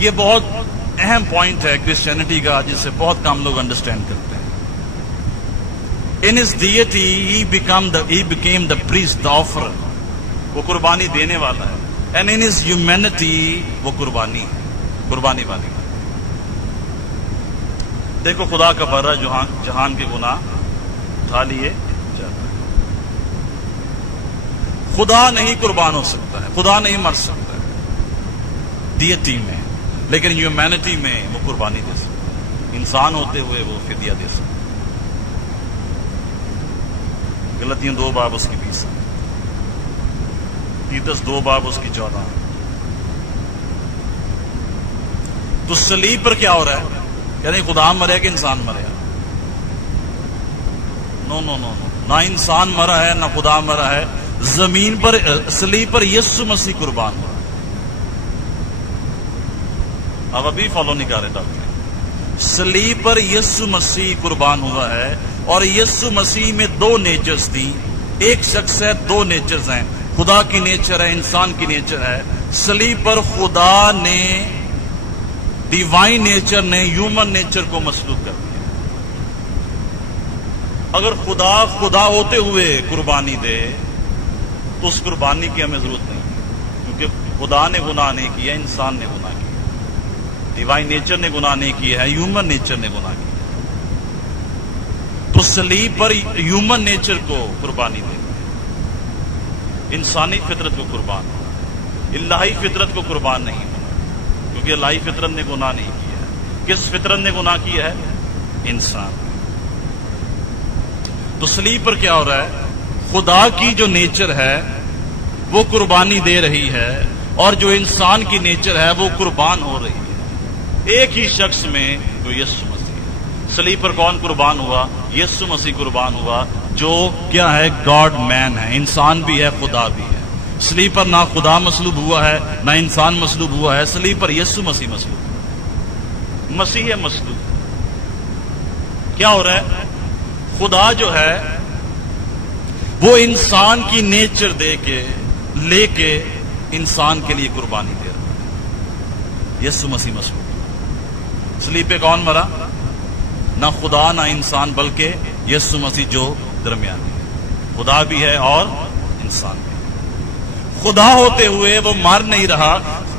یہ بہت اہم پوائنٹ ہے کرسچینٹی کا, جسے بہت کم لوگ انڈرسٹینڈ کرتے ہیں. In his deity he became the priest, the offerer. وہ قربانی دینے والا ہے. And in his humanity وہ قربانی ہے, قربانی بانی. دیکھو خدا کا برا جہان کے گناہ اٹھا لیے. خدا نہیں قربان ہو سکتا ہے, خدا نہیں مر سکتا ہے ڈیٹی میں, لیکن ہیومینٹی میں وہ قربانی دے سکتا ہے. انسان ہوتے ہوئے وہ فدیہ دے سکتا ہے. غلطیاں 2 باب اس کی 20, تیتس 2 باب اس کی 14. تو صلیب پر کیا ہو رہا ہے؟ یعنی خدا مرے کہ انسان مرے؟ نو نو نو نو, نہ انسان مرا ہے نہ خدا مرا ہے. زمین پر صلیب پر یسوع مسیح قربان ہوا. اب ابھی فالو نہیں کر رہے ڈاکٹر. صلیب پر یسوع مسیح قربان ہوا ہے, اور یسوع مسیح میں 2 نیچرز تھیں. ایک شخص ہے, 2 نیچرز ہیں. خدا کی نیچر ہے, انسان کی نیچر ہے. صلیب پر خدا نے, ڈیوائن نیچر نے ہیومن نیچر کو مسلوب کر دیا. اگر خدا ہوتے ہوئے قربانی دے تو اس قربانی کی ہمیں ضرورت نہیں, کیونکہ خدا نے گناہ نہیں کیا, انسان نے گناہ کیا. ڈیوائن نیچر نے گناہ نہیں کیا ہے, ہیومن نیچر نے گناہ کیا. تو صلیب پر ہیومن نیچر کو قربانی دے, انسانی فطرت کو قربان, الہی فطرت کو قربان نہیں ہونا, کیونکہ الہی فطرت نے گناہ نہیں کیا ہے. کس فطرت نے گناہ کیا ہے؟ انسان. تو صلیب پر کیا ہو رہا ہے؟ خدا کی جو نیچر ہے وہ قربانی دے رہی ہے, اور جو انسان کی نیچر ہے وہ قربان ہو رہی ہے ایک ہی شخص میں, جو یسوع مسیح. صلیب پر کون قربان ہوا؟ یسوع مسیح قربان ہوا, جو کیا ہے؟ گاڈ مین ہے, انسان بھی ہے, خدا بھی ہے. صلیب پر نہ خدا مصلوب ہوا ہے نہ انسان مصلوب ہوا ہے, صلیب پر یسوع مسیح مصلوب ہے. مسیح ہے مصلوب. کیا ہو رہا ہے؟ خدا جو ہے وہ انسان کی نیچر لے کے انسان کے لیے قربانی دے رہا ہے. یسوع مسیح مصلوب. صلیب پہ کون مرا؟ نہ خدا نہ انسان, بلکہ یسوع مسیح جو درمیان ہے. خدا بھی ہے اور انسان بھی. خدا ہوتے ہوئے وہ مر نہیں رہا,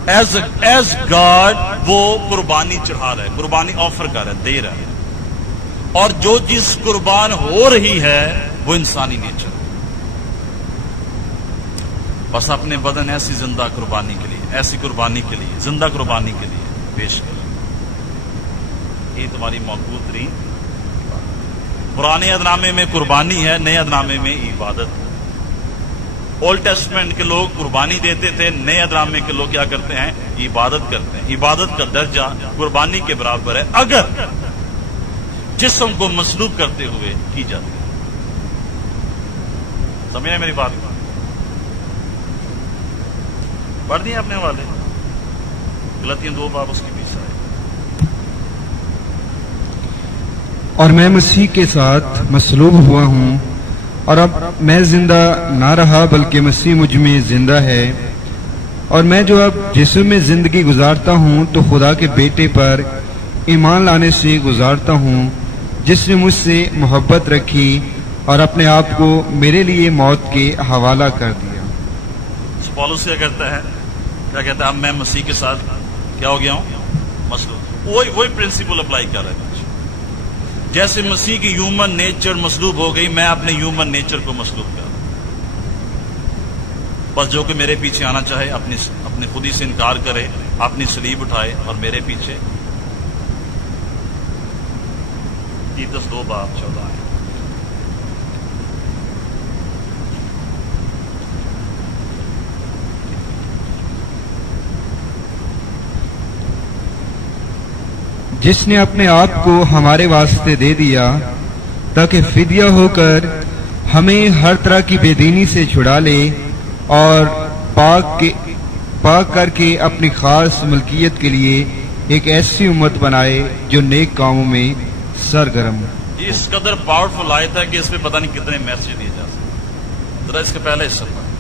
ایز گاڈ وہ قربانی چڑھا رہا ہے, قربانی آفر کر رہا ہے, دے رہا ہے. اور جو چیز قربان ہو رہی ہے وہ انسانی نیچر. بس اپنے بدن ایسی زندہ قربانی کے لیے, ایسی قربانی کے لیے, زندہ قربانی کے لیے پیش کریں. یہ تمہاری موقوف ترین. پرانے عہد میں قربانی ہے, نئے عہد میں عبادت. اولڈ ٹیسٹمنٹ کے لوگ قربانی دیتے تھے, نئے عہد کے لوگ کیا کرتے ہیں؟ عبادت کرتے ہیں. عبادت کا درجہ قربانی کے برابر ہے اگر جسم کو مصلوب کرتے ہوئے کی جاتی ہے. سمجھ رہے میری بات؟ پڑھ دیا اپنے والے غلطیاں 2 باب اس کی 20 ہے. اور میں مسیح کے ساتھ مصلوب ہوا ہوں, اور اب میں زندہ نہ رہا بلکہ مسیح مجھ میں زندہ ہے. اور میں جو اب جسم میں زندگی گزارتا ہوں تو خدا کے بیٹے پر ایمان لانے سے گزارتا ہوں, جس نے مجھ سے محبت رکھی اور اپنے آپ کو میرے لیے موت کے حوالہ کر دیا. پولس کیا کہتا ہے؟ کیا کہتا ہے؟ اب میں مسیح کے ساتھ کیا ہو گیا ہوں؟ مصلوب. وہی پرنسپل اپلائی کر رہا ہے. جیسے مسیح کی ہیومن نیچر مصلوب ہو گئی, میں اپنے ہیومن نیچر کو مصلوب کر رہا ہوں. بس جو کہ میرے پیچھے آنا چاہے اپنے خودی سے انکار کرے, اپنی صلیب اٹھائے اور میرے پیچھے. تیتس 2 باب 14 ہے. جس نے اپنے آپ کو ہمارے واسطے دے دیا تاکہ فدیہ ہو کر ہمیں ہر طرح کی بے دینی سے چھڑا لے اور پاک کر کے اپنی خاص ملکیت کے لیے ایک ایسی امت بنائے جو نیک کاموں میں سرگرم. اس قدر پاورفل آیت ہے کہ اس پہ پتہ نہیں کتنے میسج دیے جا سکتے. ذرا اس کے پہلے حصہ پڑھیں.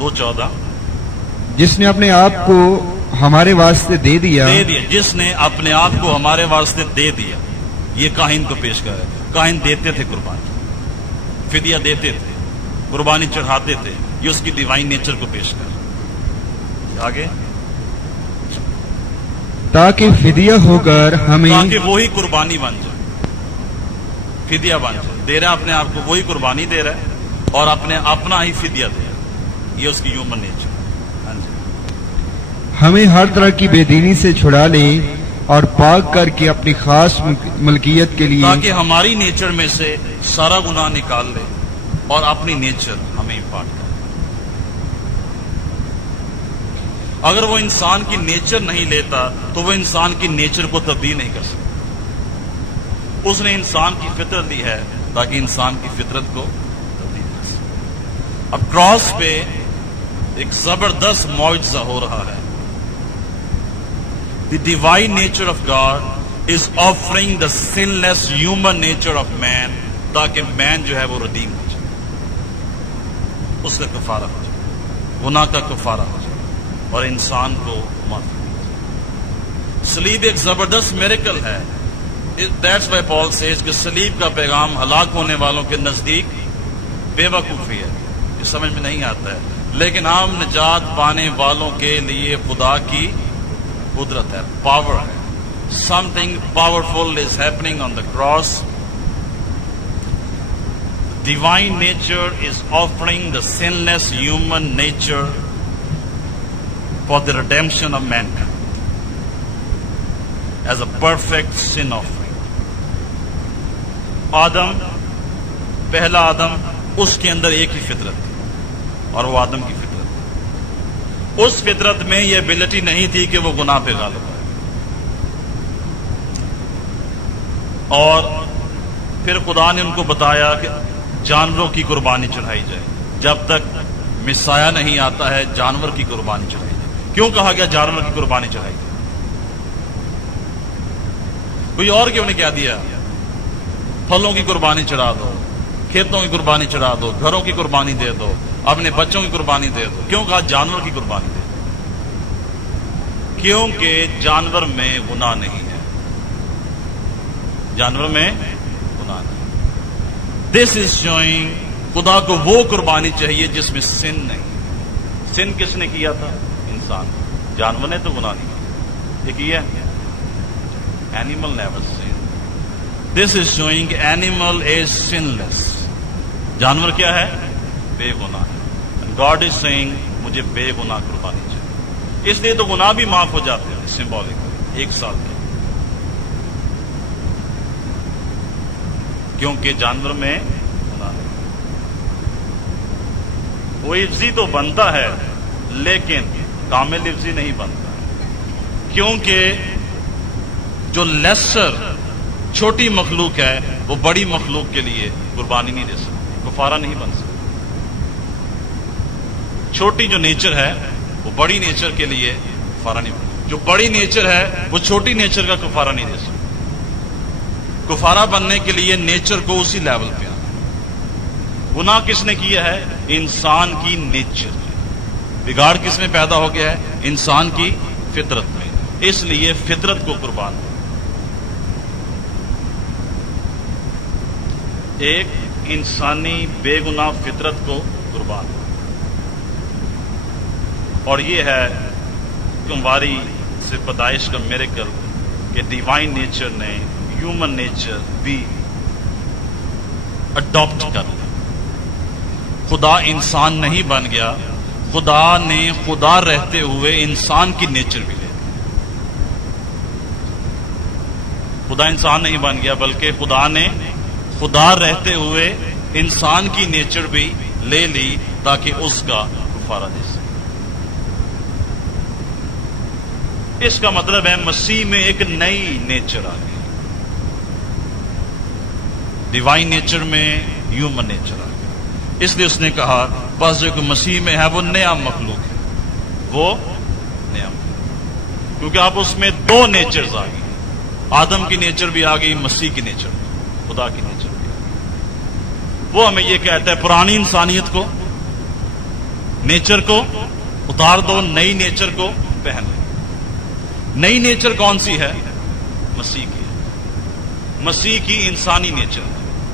2:14 جس نے اپنے آپ کو ہمارے واسطے دے دیا. جس نے اپنے آپ کو ہمارے واسطے دے دیا. یہ کاہن کو پیش کر رہے تھے. کاہن دیتے تھے قربانی, فدیہ دیتے تھے, قربانی چڑھاتے تھے. یہ اس کی ڈیوائن نیچر کو پیش کر رہے. آگے تاکہ فدیہ ہو کر ہمیں, تاکہ وہی قربانی بن جائے, فدیہ بن جائے. دے رہا اپنے آپ کو, وہی قربانی دے رہا ہے اور اپنا ہی فدیہ دے رہا ہے. یہ اس کی ہیومن نیچر. ہمیں ہر طرح کی بے دینی سے چھڑا لے اور پاک کر کے اپنی خاص ملکیت کے لیے, تاکہ ہماری نیچر میں سے سارا گناہ نکال لے اور اپنی نیچر ہمیں امپارٹ کرے. اگر وہ انسان کی نیچر نہیں لیتا تو وہ انسان کی نیچر کو تبدیل نہیں کر سکتا. اس نے انسان کی فطرت دی ہے تاکہ انسان کی فطرت کو تبدیل کر سکے. اب کراس پہ ایک زبردست معجزہ ہو رہا ہے. The divine nature of God is offering the sinless human nature of man تاکہ مین جو ہے وہ ریڈیم ہو جائے, اس کا کفارہ ہو جائے, گناہ کا کفارہ ہو جائے اور انسان کو معافی ہو جائے. صلیب ایک زبردست میریکل ہے. That's why Paul says کہ صلیب کا پیغام ہلاک ہونے والوں کے نزدیک بے وقوفی ہے, یہ سمجھ میں نہیں آتا ہے, لیکن عام نجات پانے والوں کے لیے خدا کی قدرت ہے, پاور ہے. Something powerful is happening on the cross. Divine nature is offering the sinless human nature for the redemption of mankind as a perfect sin offering. آدم, پہلا آدم, اس کے اندر ایک ہی فطرت تھی اور وہ آدم کی فطرت. اس فطرت میں یہ ایبلٹی نہیں تھی کہ وہ گناہ پہ غالب ہے. اور پھر خدا نے ان کو بتایا کہ جانوروں کی قربانی چڑھائی جائے. جب تک مسیح نہیں آتا ہے جانور کی قربانی چڑھائی جائے. کیوں کہا گیا جانور کی قربانی چڑھائی جائے؟ کوئی اور کیوں نہیں کہہ دیا پھلوں کی قربانی چڑھا دو, کھیتوں کی قربانی چڑھا دو, گھروں کی قربانی دے دو, اپنے بچوں کی قربانی دے دو؟ کیوں کہا جانور کی قربانی دے دو؟ کیونکہ جانور میں گناہ نہیں ہے. جانور میں گناہ نہیں. دس از شوئنگ خدا کو وہ قربانی چاہیے جس میں سن نہیں. سن کس نے کیا تھا؟ انسان. جانور نے تو گناہ نہیں کیا. یہ کیا animal never sin. This is showing animal is sinless. جانور کیا ہے؟ بے گناہ. گاڈ از سیئنگ مجھے بے گناہ قربانی چاہیے. اس لیے تو گناہ بھی معاف ہو جاتے ہیں سمبولک 1 سال کے, کیونکہ جانور میں گناہ نہیں. وہ حفظی تو بنتا ہے لیکن کامل حفظی نہیں بنتا, کیونکہ جو لیسر چھوٹی مخلوق ہے وہ بڑی مخلوق کے لیے قربانی نہیں دے سکتی, کفارہ نہیں بن سکتی. چھوٹی جو نیچر ہے وہ بڑی نیچر کے لیے کفارہ نہیں بن سکتی. جو بڑی نیچر ہے وہ چھوٹی نیچر کا کفارہ نہیں دے سکتی. کفارہ بننے کے لیے نیچر کو اسی لیول پہ آنا. گناہ کس نے کیا ہے؟ انسان کی نیچر. بگاڑ کس میں پیدا ہو گیا ہے؟ انسان کی فطرت میں. اس لیے فطرت کو قربان دے. ایک انسانی بے گناہ فطرت کو قربان دے. اور یہ ہے کمواری سے پیدائش کا میریکل کہ ڈیوائن نیچر نے ہیومن نیچر بھی اڈاپٹ کر لیا. خدا انسان نہیں بن گیا, خدا نے خدا رہتے ہوئے انسان کی نیچر بھی لے لی. خدا انسان نہیں بن گیا بلکہ خدا نے خدا رہتے ہوئے انسان کی نیچر بھی لے لی تاکہ اس کا کفارہ دے سکے. اس کا مطلب ہے مسیح میں ایک نئی نیچر آ گئی، ڈیوائن نیچر میں ہیومن نیچر آ گئی۔ اس لیے اس نے کہا بس جو کہ مسیح میں ہے وہ نیا مخلوق ہے، وہ نیا مخلوق، کیونکہ اب اس میں دو نیچرز آ گئی، آدم کی نیچر بھی آ گئی، مسیح کی نیچر، خدا کی نیچر بھی آ گئی۔ وہ ہمیں یہ کہتا ہے پرانی انسانیت کو، نیچر کو اتار دو، نئی نیچر کو پہن لو۔ نئی نیچر کون سی ہے؟ مسیح کی، مسیح کی انسانی نیچر،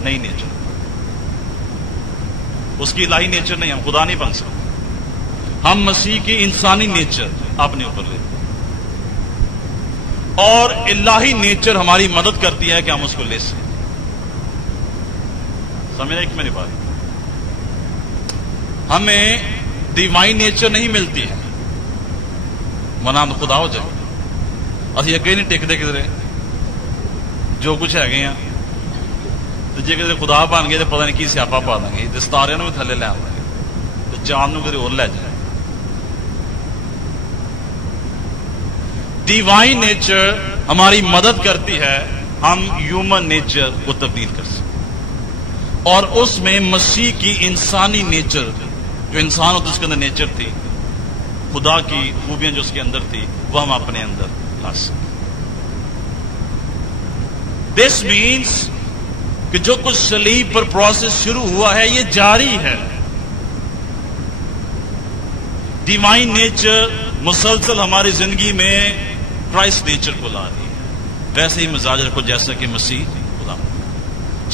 نئی نیچر، اس کی الہی نیچر نہیں، ہم خدا نہیں بن سکتے، ہم مسیح کی انسانی نیچر اپنے اوپر لیتے ہیں، اور الہی نیچر ہماری مدد کرتی ہے کہ ہم اس کو لے سکیں۔ سمجھ رہے کہ میری بات؟ ہمیں ڈیوائن نیچر نہیں ملتی ہے، منا خدا ہو جائے، اسی اکیلے نہیں ٹکتے کدھر، جو کچھ ہے گئے ہیں تو جی کدھر خدا بن گئے تو پتہ نہیں کی سیاپا پا دیں گے، ستارے بھی تھلے لے آؤں گے تو چاند نو کدھر اور لے جائے۔ ڈیوائن نیچر ہماری مدد کرتی ہے ہم ہیومن نیچر کو تبدیل کر سکیں، اور اس میں مسیح کی انسانی نیچر، جو انسان ہوتا اس کے اندر نیچر تھی، خدا کی خوبیاں جو اس کے اندر تھی، وہ ہم اپنے اندر لا سکیں۔ دس مینس کہ جو کچھ صلیب پر پروسیس شروع ہوا ہے یہ جاری ہے۔ ڈیوائن نیچر مسلسل ہماری زندگی میں کرائسٹ نیچر کو لا رہی ہے، ویسے ہی مزاج رکھو جیسا کہ مسیح خدا۔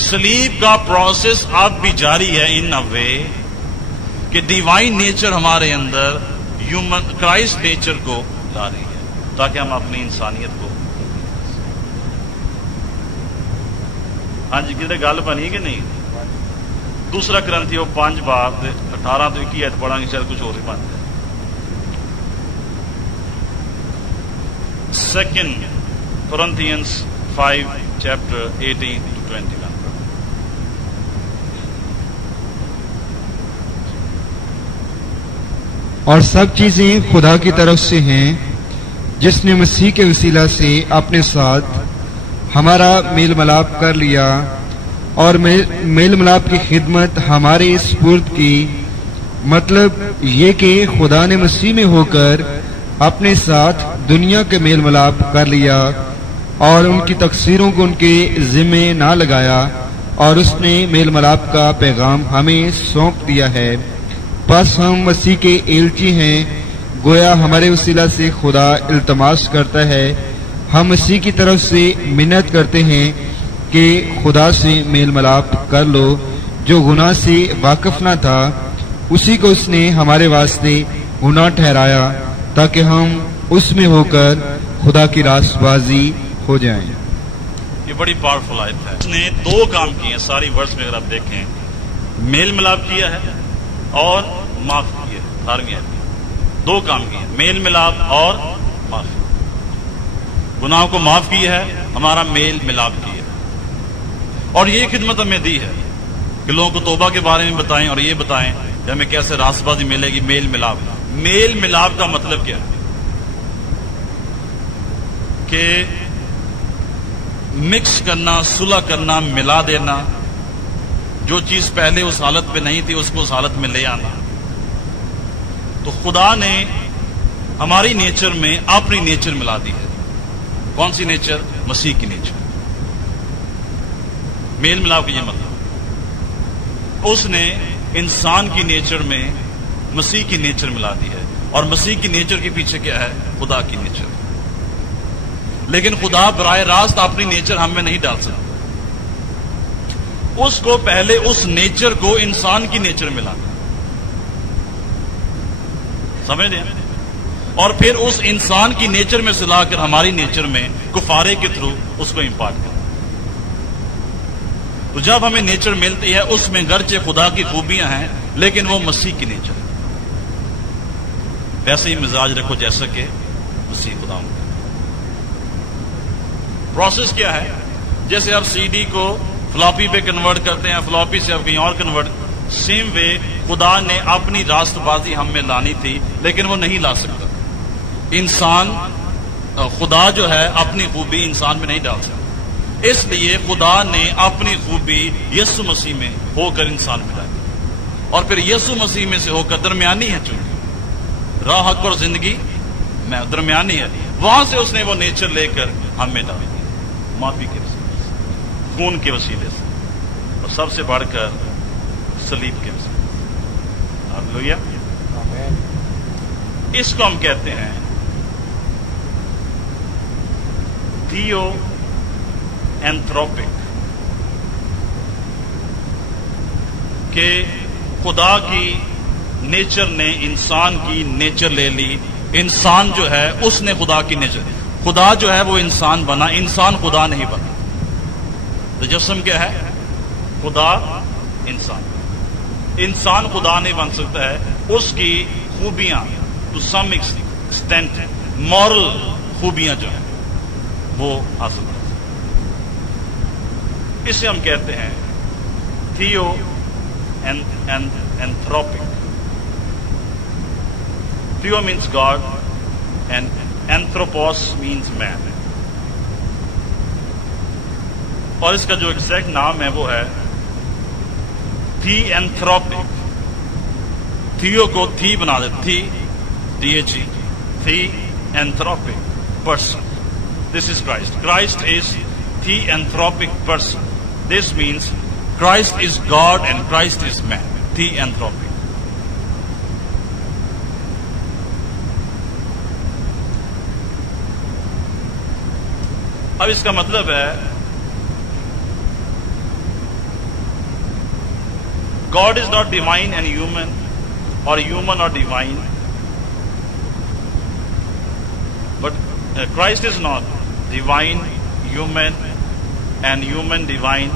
صلیب کا پروسیس اب بھی جاری ہے ان اے وے کہ ڈیوائن نیچر ہمارے اندر ہیومن کرائسٹ نیچر کو لا رہی ہے تاکہ ہم اپنی انسانیت کو۔ ہاں جی کدھر گل بنی کہ نہیں؟ دوسرا کرنتھیوں 5 باب 18 تو 21 آیت پڑھیں گے، شاید کچھ اور ہی بن جائے۔ Second Corinthians 5 chapter 18 to 21۔ اور سب چیزیں خدا کی طرف سے ہیں، جس نے مسیح کے وسیلہ سے اپنے ساتھ ہمارا میل ملاپ کر لیا، اور میل ملاپ کی خدمت ہمارے سپرد کی، مطلب یہ کہ خدا نے مسیح میں ہو کر اپنے ساتھ دنیا کے میل ملاپ کر لیا، اور ان کی تقصیروں کو ان کے ذمے نہ لگایا، اور اس نے میل ملاپ کا پیغام ہمیں سونپ دیا ہے۔ پس ہم مسیح کے ایلچی ہیں، گویا ہمارے وسیلہ سے خدا التماس کرتا ہے، ہم مسیح کی طرف سے منت کرتے ہیں کہ خدا سے میل ملاپ کر لو۔ جو گناہ سے واقف نہ تھا اسی کو اس نے ہمارے واسطے گناہ ٹھہرایا، تاکہ ہم اس میں ہو کر خدا کی راست بازی ہو جائیں۔ یہ بڑی پاورفل آیت ہے۔ اس نے 2 کام کیے ہیں ساری ورس میں، اگر آپ دیکھیں، میل ملاپ کیا ہے اور معاف کیا ہے۔ 18ویں آیت 2 کام کیے ہیں، میل ملاپ اور معاف، گناہوں کو معاف کیا ہے، ہمارا میل ملاپ کیا ہے، اور یہ خدمت ہمیں دی ہے کہ لوگوں کو توبہ کے بارے میں بتائیں، اور یہ بتائیں کہ ہمیں کیسے راست بازی ملے گی۔ میل ملاپ، میل ملاپ کا مطلب کیا ہے؟ کہ مکس کرنا، صلح کرنا، ملا دینا، جو چیز پہلے اس حالت پہ نہیں تھی اس کو اس حالت میں لے آنا۔ تو خدا نے ہماری نیچر میں اپنی نیچر ملا دی ہے۔ کون سی نیچر؟ مسیح کی نیچر۔ میل ملاپ کی یہ مطلب، اس نے انسان کی نیچر میں مسیح کی نیچر ملا دی ہے، اور مسیح کی نیچر کے پیچھے کیا ہے؟ خدا کی نیچر۔ لیکن خدا براہ راست اپنی نیچر ہم میں نہیں ڈال سکتا، اس کو پہلے اس نیچر کو انسان کی نیچر ملا، سمجھ لیں، اور پھر اس انسان کی نیچر میں سے لا کر ہماری نیچر میں کفارے کے تھرو اس کو امپارٹ کر۔ تو جب ہمیں نیچر ملتی ہے اس میں گرچہ خدا کی خوبیاں ہیں لیکن وہ مسیح کی نیچر ہے۔ ویسے ہی مزاج رکھو جیسا کہ مسیح خدا ہوں۔ پروسیس کیا ہے؟ جیسے آپ سی ڈی کو فلاپی پہ کنورٹ کرتے ہیں، فلاپی سے آپ کہیں اور کنورٹ، سیم وے خدا نے اپنی راست بازی ہم میں لانی تھی لیکن وہ نہیں لا سکتا۔ انسان خدا جو ہے اپنی خوبی انسان میں نہیں ڈال سکتا، اس لیے خدا نے اپنی خوبی یسوع مسیح میں ہو کر انسان میں ڈالی، اور پھر یسوع مسیح میں سے ہو کر درمیانی ہے، چونکہ راہ حق اور زندگی میں درمیانی ہے، وہاں سے اس نے وہ نیچر لے کر ہم میں ڈال دی، معافی کے وسیلے سے، خون کے وسیلے سے، اور سب سے بڑھ کر صلیب کے وسیلے سے۔ ہاللویا۔ اس کو ہم کہتے ہیں تھیو اینتھروپک، کہ خدا کی نیچر نے انسان کی نیچر لے لی، انسان جو ہے اس نے خدا کی نیچر، خدا جو ہے وہ انسان بنا، انسان خدا نہیں بنا۔ تجسم کیا ہے؟ خدا انسان، انسان خدا نہیں بن سکتا ہے، اس کی خوبیاں ٹو سم ایکسٹینٹ مورل خوبیاں جو ہیں وہ حاصل کر سکتے، اسے ہم کہتے ہیں تھیو اینتھروپک۔ Theo means God and anthropos means man. اور اس کا جو ایگزیکٹ نام ہے وہ ہے تھی اینتھروپک۔ تھیو کو تھی بنا دے، تھی THE، تھی اینتھروپک person. This is Christ. Christ is the anthropic person. This means Christ is God and Christ is man. The anthropic. اب اس کا مطلب ہے God is not divine and human, or human or divine, but Christ is not divine, human and human divine,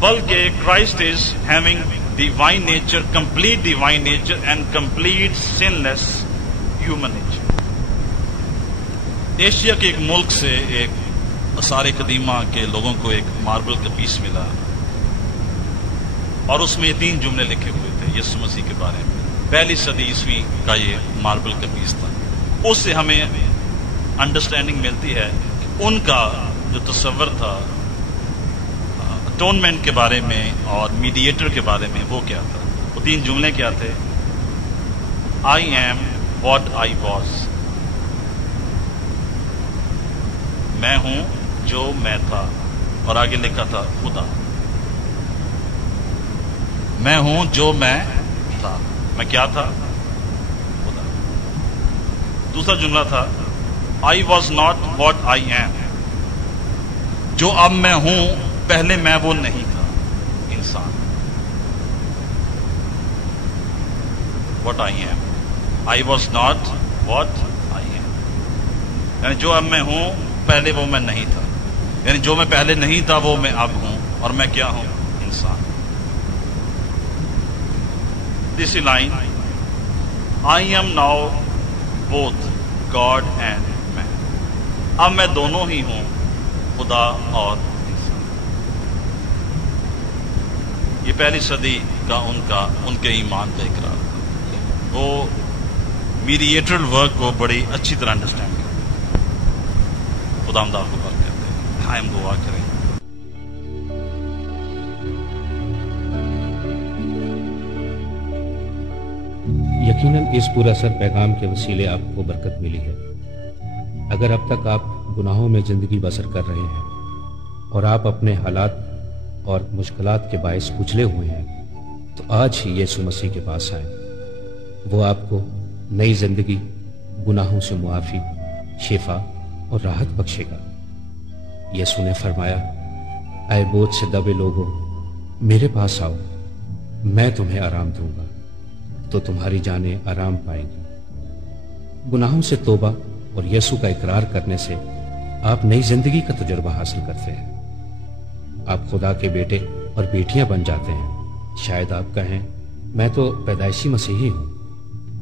بلکہ Christ is having divine nature, complete divine nature and complete sinless human nature. Asia کے ایک ملک سے ایک آثار قدیمہ کے لوگوں کو ایک ماربل کا پیس ملا، اور اس میں یہ 3 جملے لکھے ہوئے تھے یسوع مسیح کے بارے میں۔ پہلی صدی عیسوی کا یہ ماربل کا پیس تھا۔ اس سے ہمیں انڈرسٹینڈنگ ملتی ہے کہ ان کا جو تصور تھا اٹونمنٹ کے بارے میں اور میڈیٹر کے بارے میں وہ کیا تھا۔ وہ 3 جملے کیا تھے؟ I am what I was، میں ہوں جو میں تھا، اور آگے لکھا تھا خدا، میں ہوں جو میں تھا، میں کیا تھا؟ خدا۔ دوسرا جملہ تھا I was not what I am، جو اب میں ہوں پہلے میں وہ نہیں تھا، انسان۔ What I am، I was not what I am، یعنی جو اب میں ہوں پہلے وہ میں نہیں تھا، یعنی جو میں پہلے نہیں تھا وہ میں اب ہوں، اور میں کیا ہوں؟ انسان۔ تیسری line I am now both God and man، اب میں دونوں ہی ہوں، خدا اور انسان۔ یہ پہلی صدی کا ان کے ایمان کا اقرار تھا۔ وہ میڈیٹرل ورک کو بڑی اچھی طرح انڈرسٹینڈ کرتے، خدا آپ کو بات کرتے ہیں، ہم دعا کریں۔ یقیناً اس پورا اثر پیغام کے وسیلے آپ کو برکت ملی ہے۔ اگر اب تک آپ گناہوں میں زندگی بسر کر رہے ہیں اور آپ اپنے حالات اور مشکلات کے باعث کچلے ہوئے ہیں، تو آج ہی یسوع مسیح کے پاس آئیں۔ وہ آپ کو نئی زندگی، گناہوں سے معافی، شفا اور راحت بخشے گا۔ یسوع نے فرمایا، اے بوجھ سے دبے لوگوں، میرے پاس آؤ، میں تمہیں آرام دوں گا، تو تمہاری جانیں آرام پائیں گی۔ گناہوں سے توبہ اور یسوع کا اقرار کرنے سے آپ نئی زندگی کا تجربہ حاصل کرتے ہیں۔ آپ خدا کے بیٹے اور بیٹیاں بن جاتے ہیں۔ شاید آپ کہیں، میں تو پیدائشی مسیحی ہوں،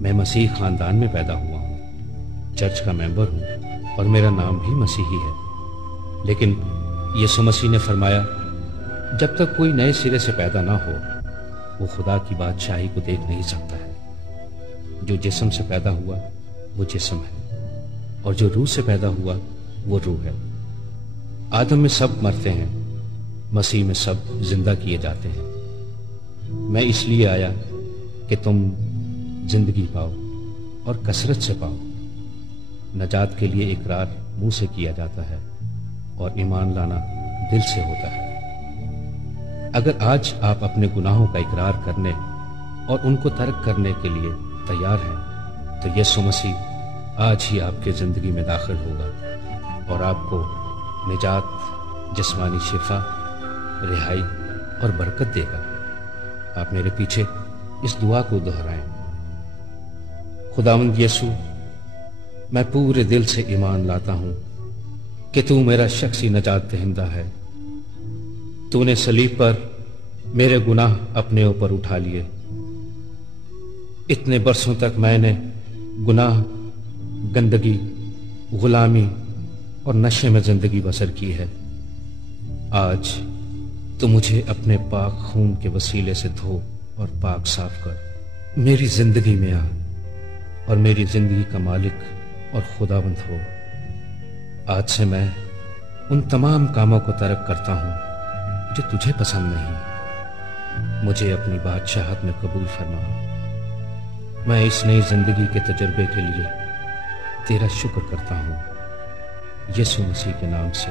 میں مسیح خاندان میں پیدا ہوا ہوں، چرچ کا ممبر ہوں اور میرا نام بھی مسیحی ہے۔ لیکن یسوع مسیح نے فرمایا، جب تک کوئی نئے سرے سے پیدا نہ ہو، وہ خدا کی بادشاہی کو دیکھ نہیں سکتا ہے۔ جو جسم سے پیدا ہوا وہ جسم ہے، اور جو روح سے پیدا ہوا وہ روح ہے۔ آدم میں سب مرتے ہیں، مسیح میں سب زندہ کیے جاتے ہیں۔ میں اس لیے آیا کہ تم زندگی پاؤ اور کثرت سے پاؤ۔ نجات کے لیے اقرار منہ سے کیا جاتا ہے اور ایمان لانا دل سے ہوتا ہے۔ اگر آج آپ اپنے گناہوں کا اقرار کرنے اور ان کو ترک کرنے کے لیے تیار ہیں تو یسوع مسیح آج ہی آپ کے زندگی میں داخل ہوگا اور آپ کو نجات، جسمانی شفا، رہائی اور برکت دے گا۔ آپ میرے پیچھے اس دعا کو دہرائیں۔ خداوند یسوع، میں پورے دل سے ایمان لاتا ہوں کہ تو میرا شخصی نجات دہندہ ہے۔ تو نے صلیب پر میرے گناہ اپنے اوپر اٹھا لیے۔ اتنے برسوں تک میں نے گناہ، گندگی، غلامی اور نشے میں زندگی بسر کی ہے۔ آج تو مجھے اپنے پاک خون کے وسیلے سے دھو اور پاک صاف کر میری زندگی میں آ اور میری زندگی کا مالک اور خداوند ہو۔ آج سے میں ان تمام کاموں کو ترک کرتا ہوں جو تجھے پسند نہیں۔ مجھے اپنی بادشاہت میں قبول فرما۔ میں اس نئی زندگی کے تجربے کے لیے تیرا شکر کرتا ہوں، یسوع مسیح کے نام سے۔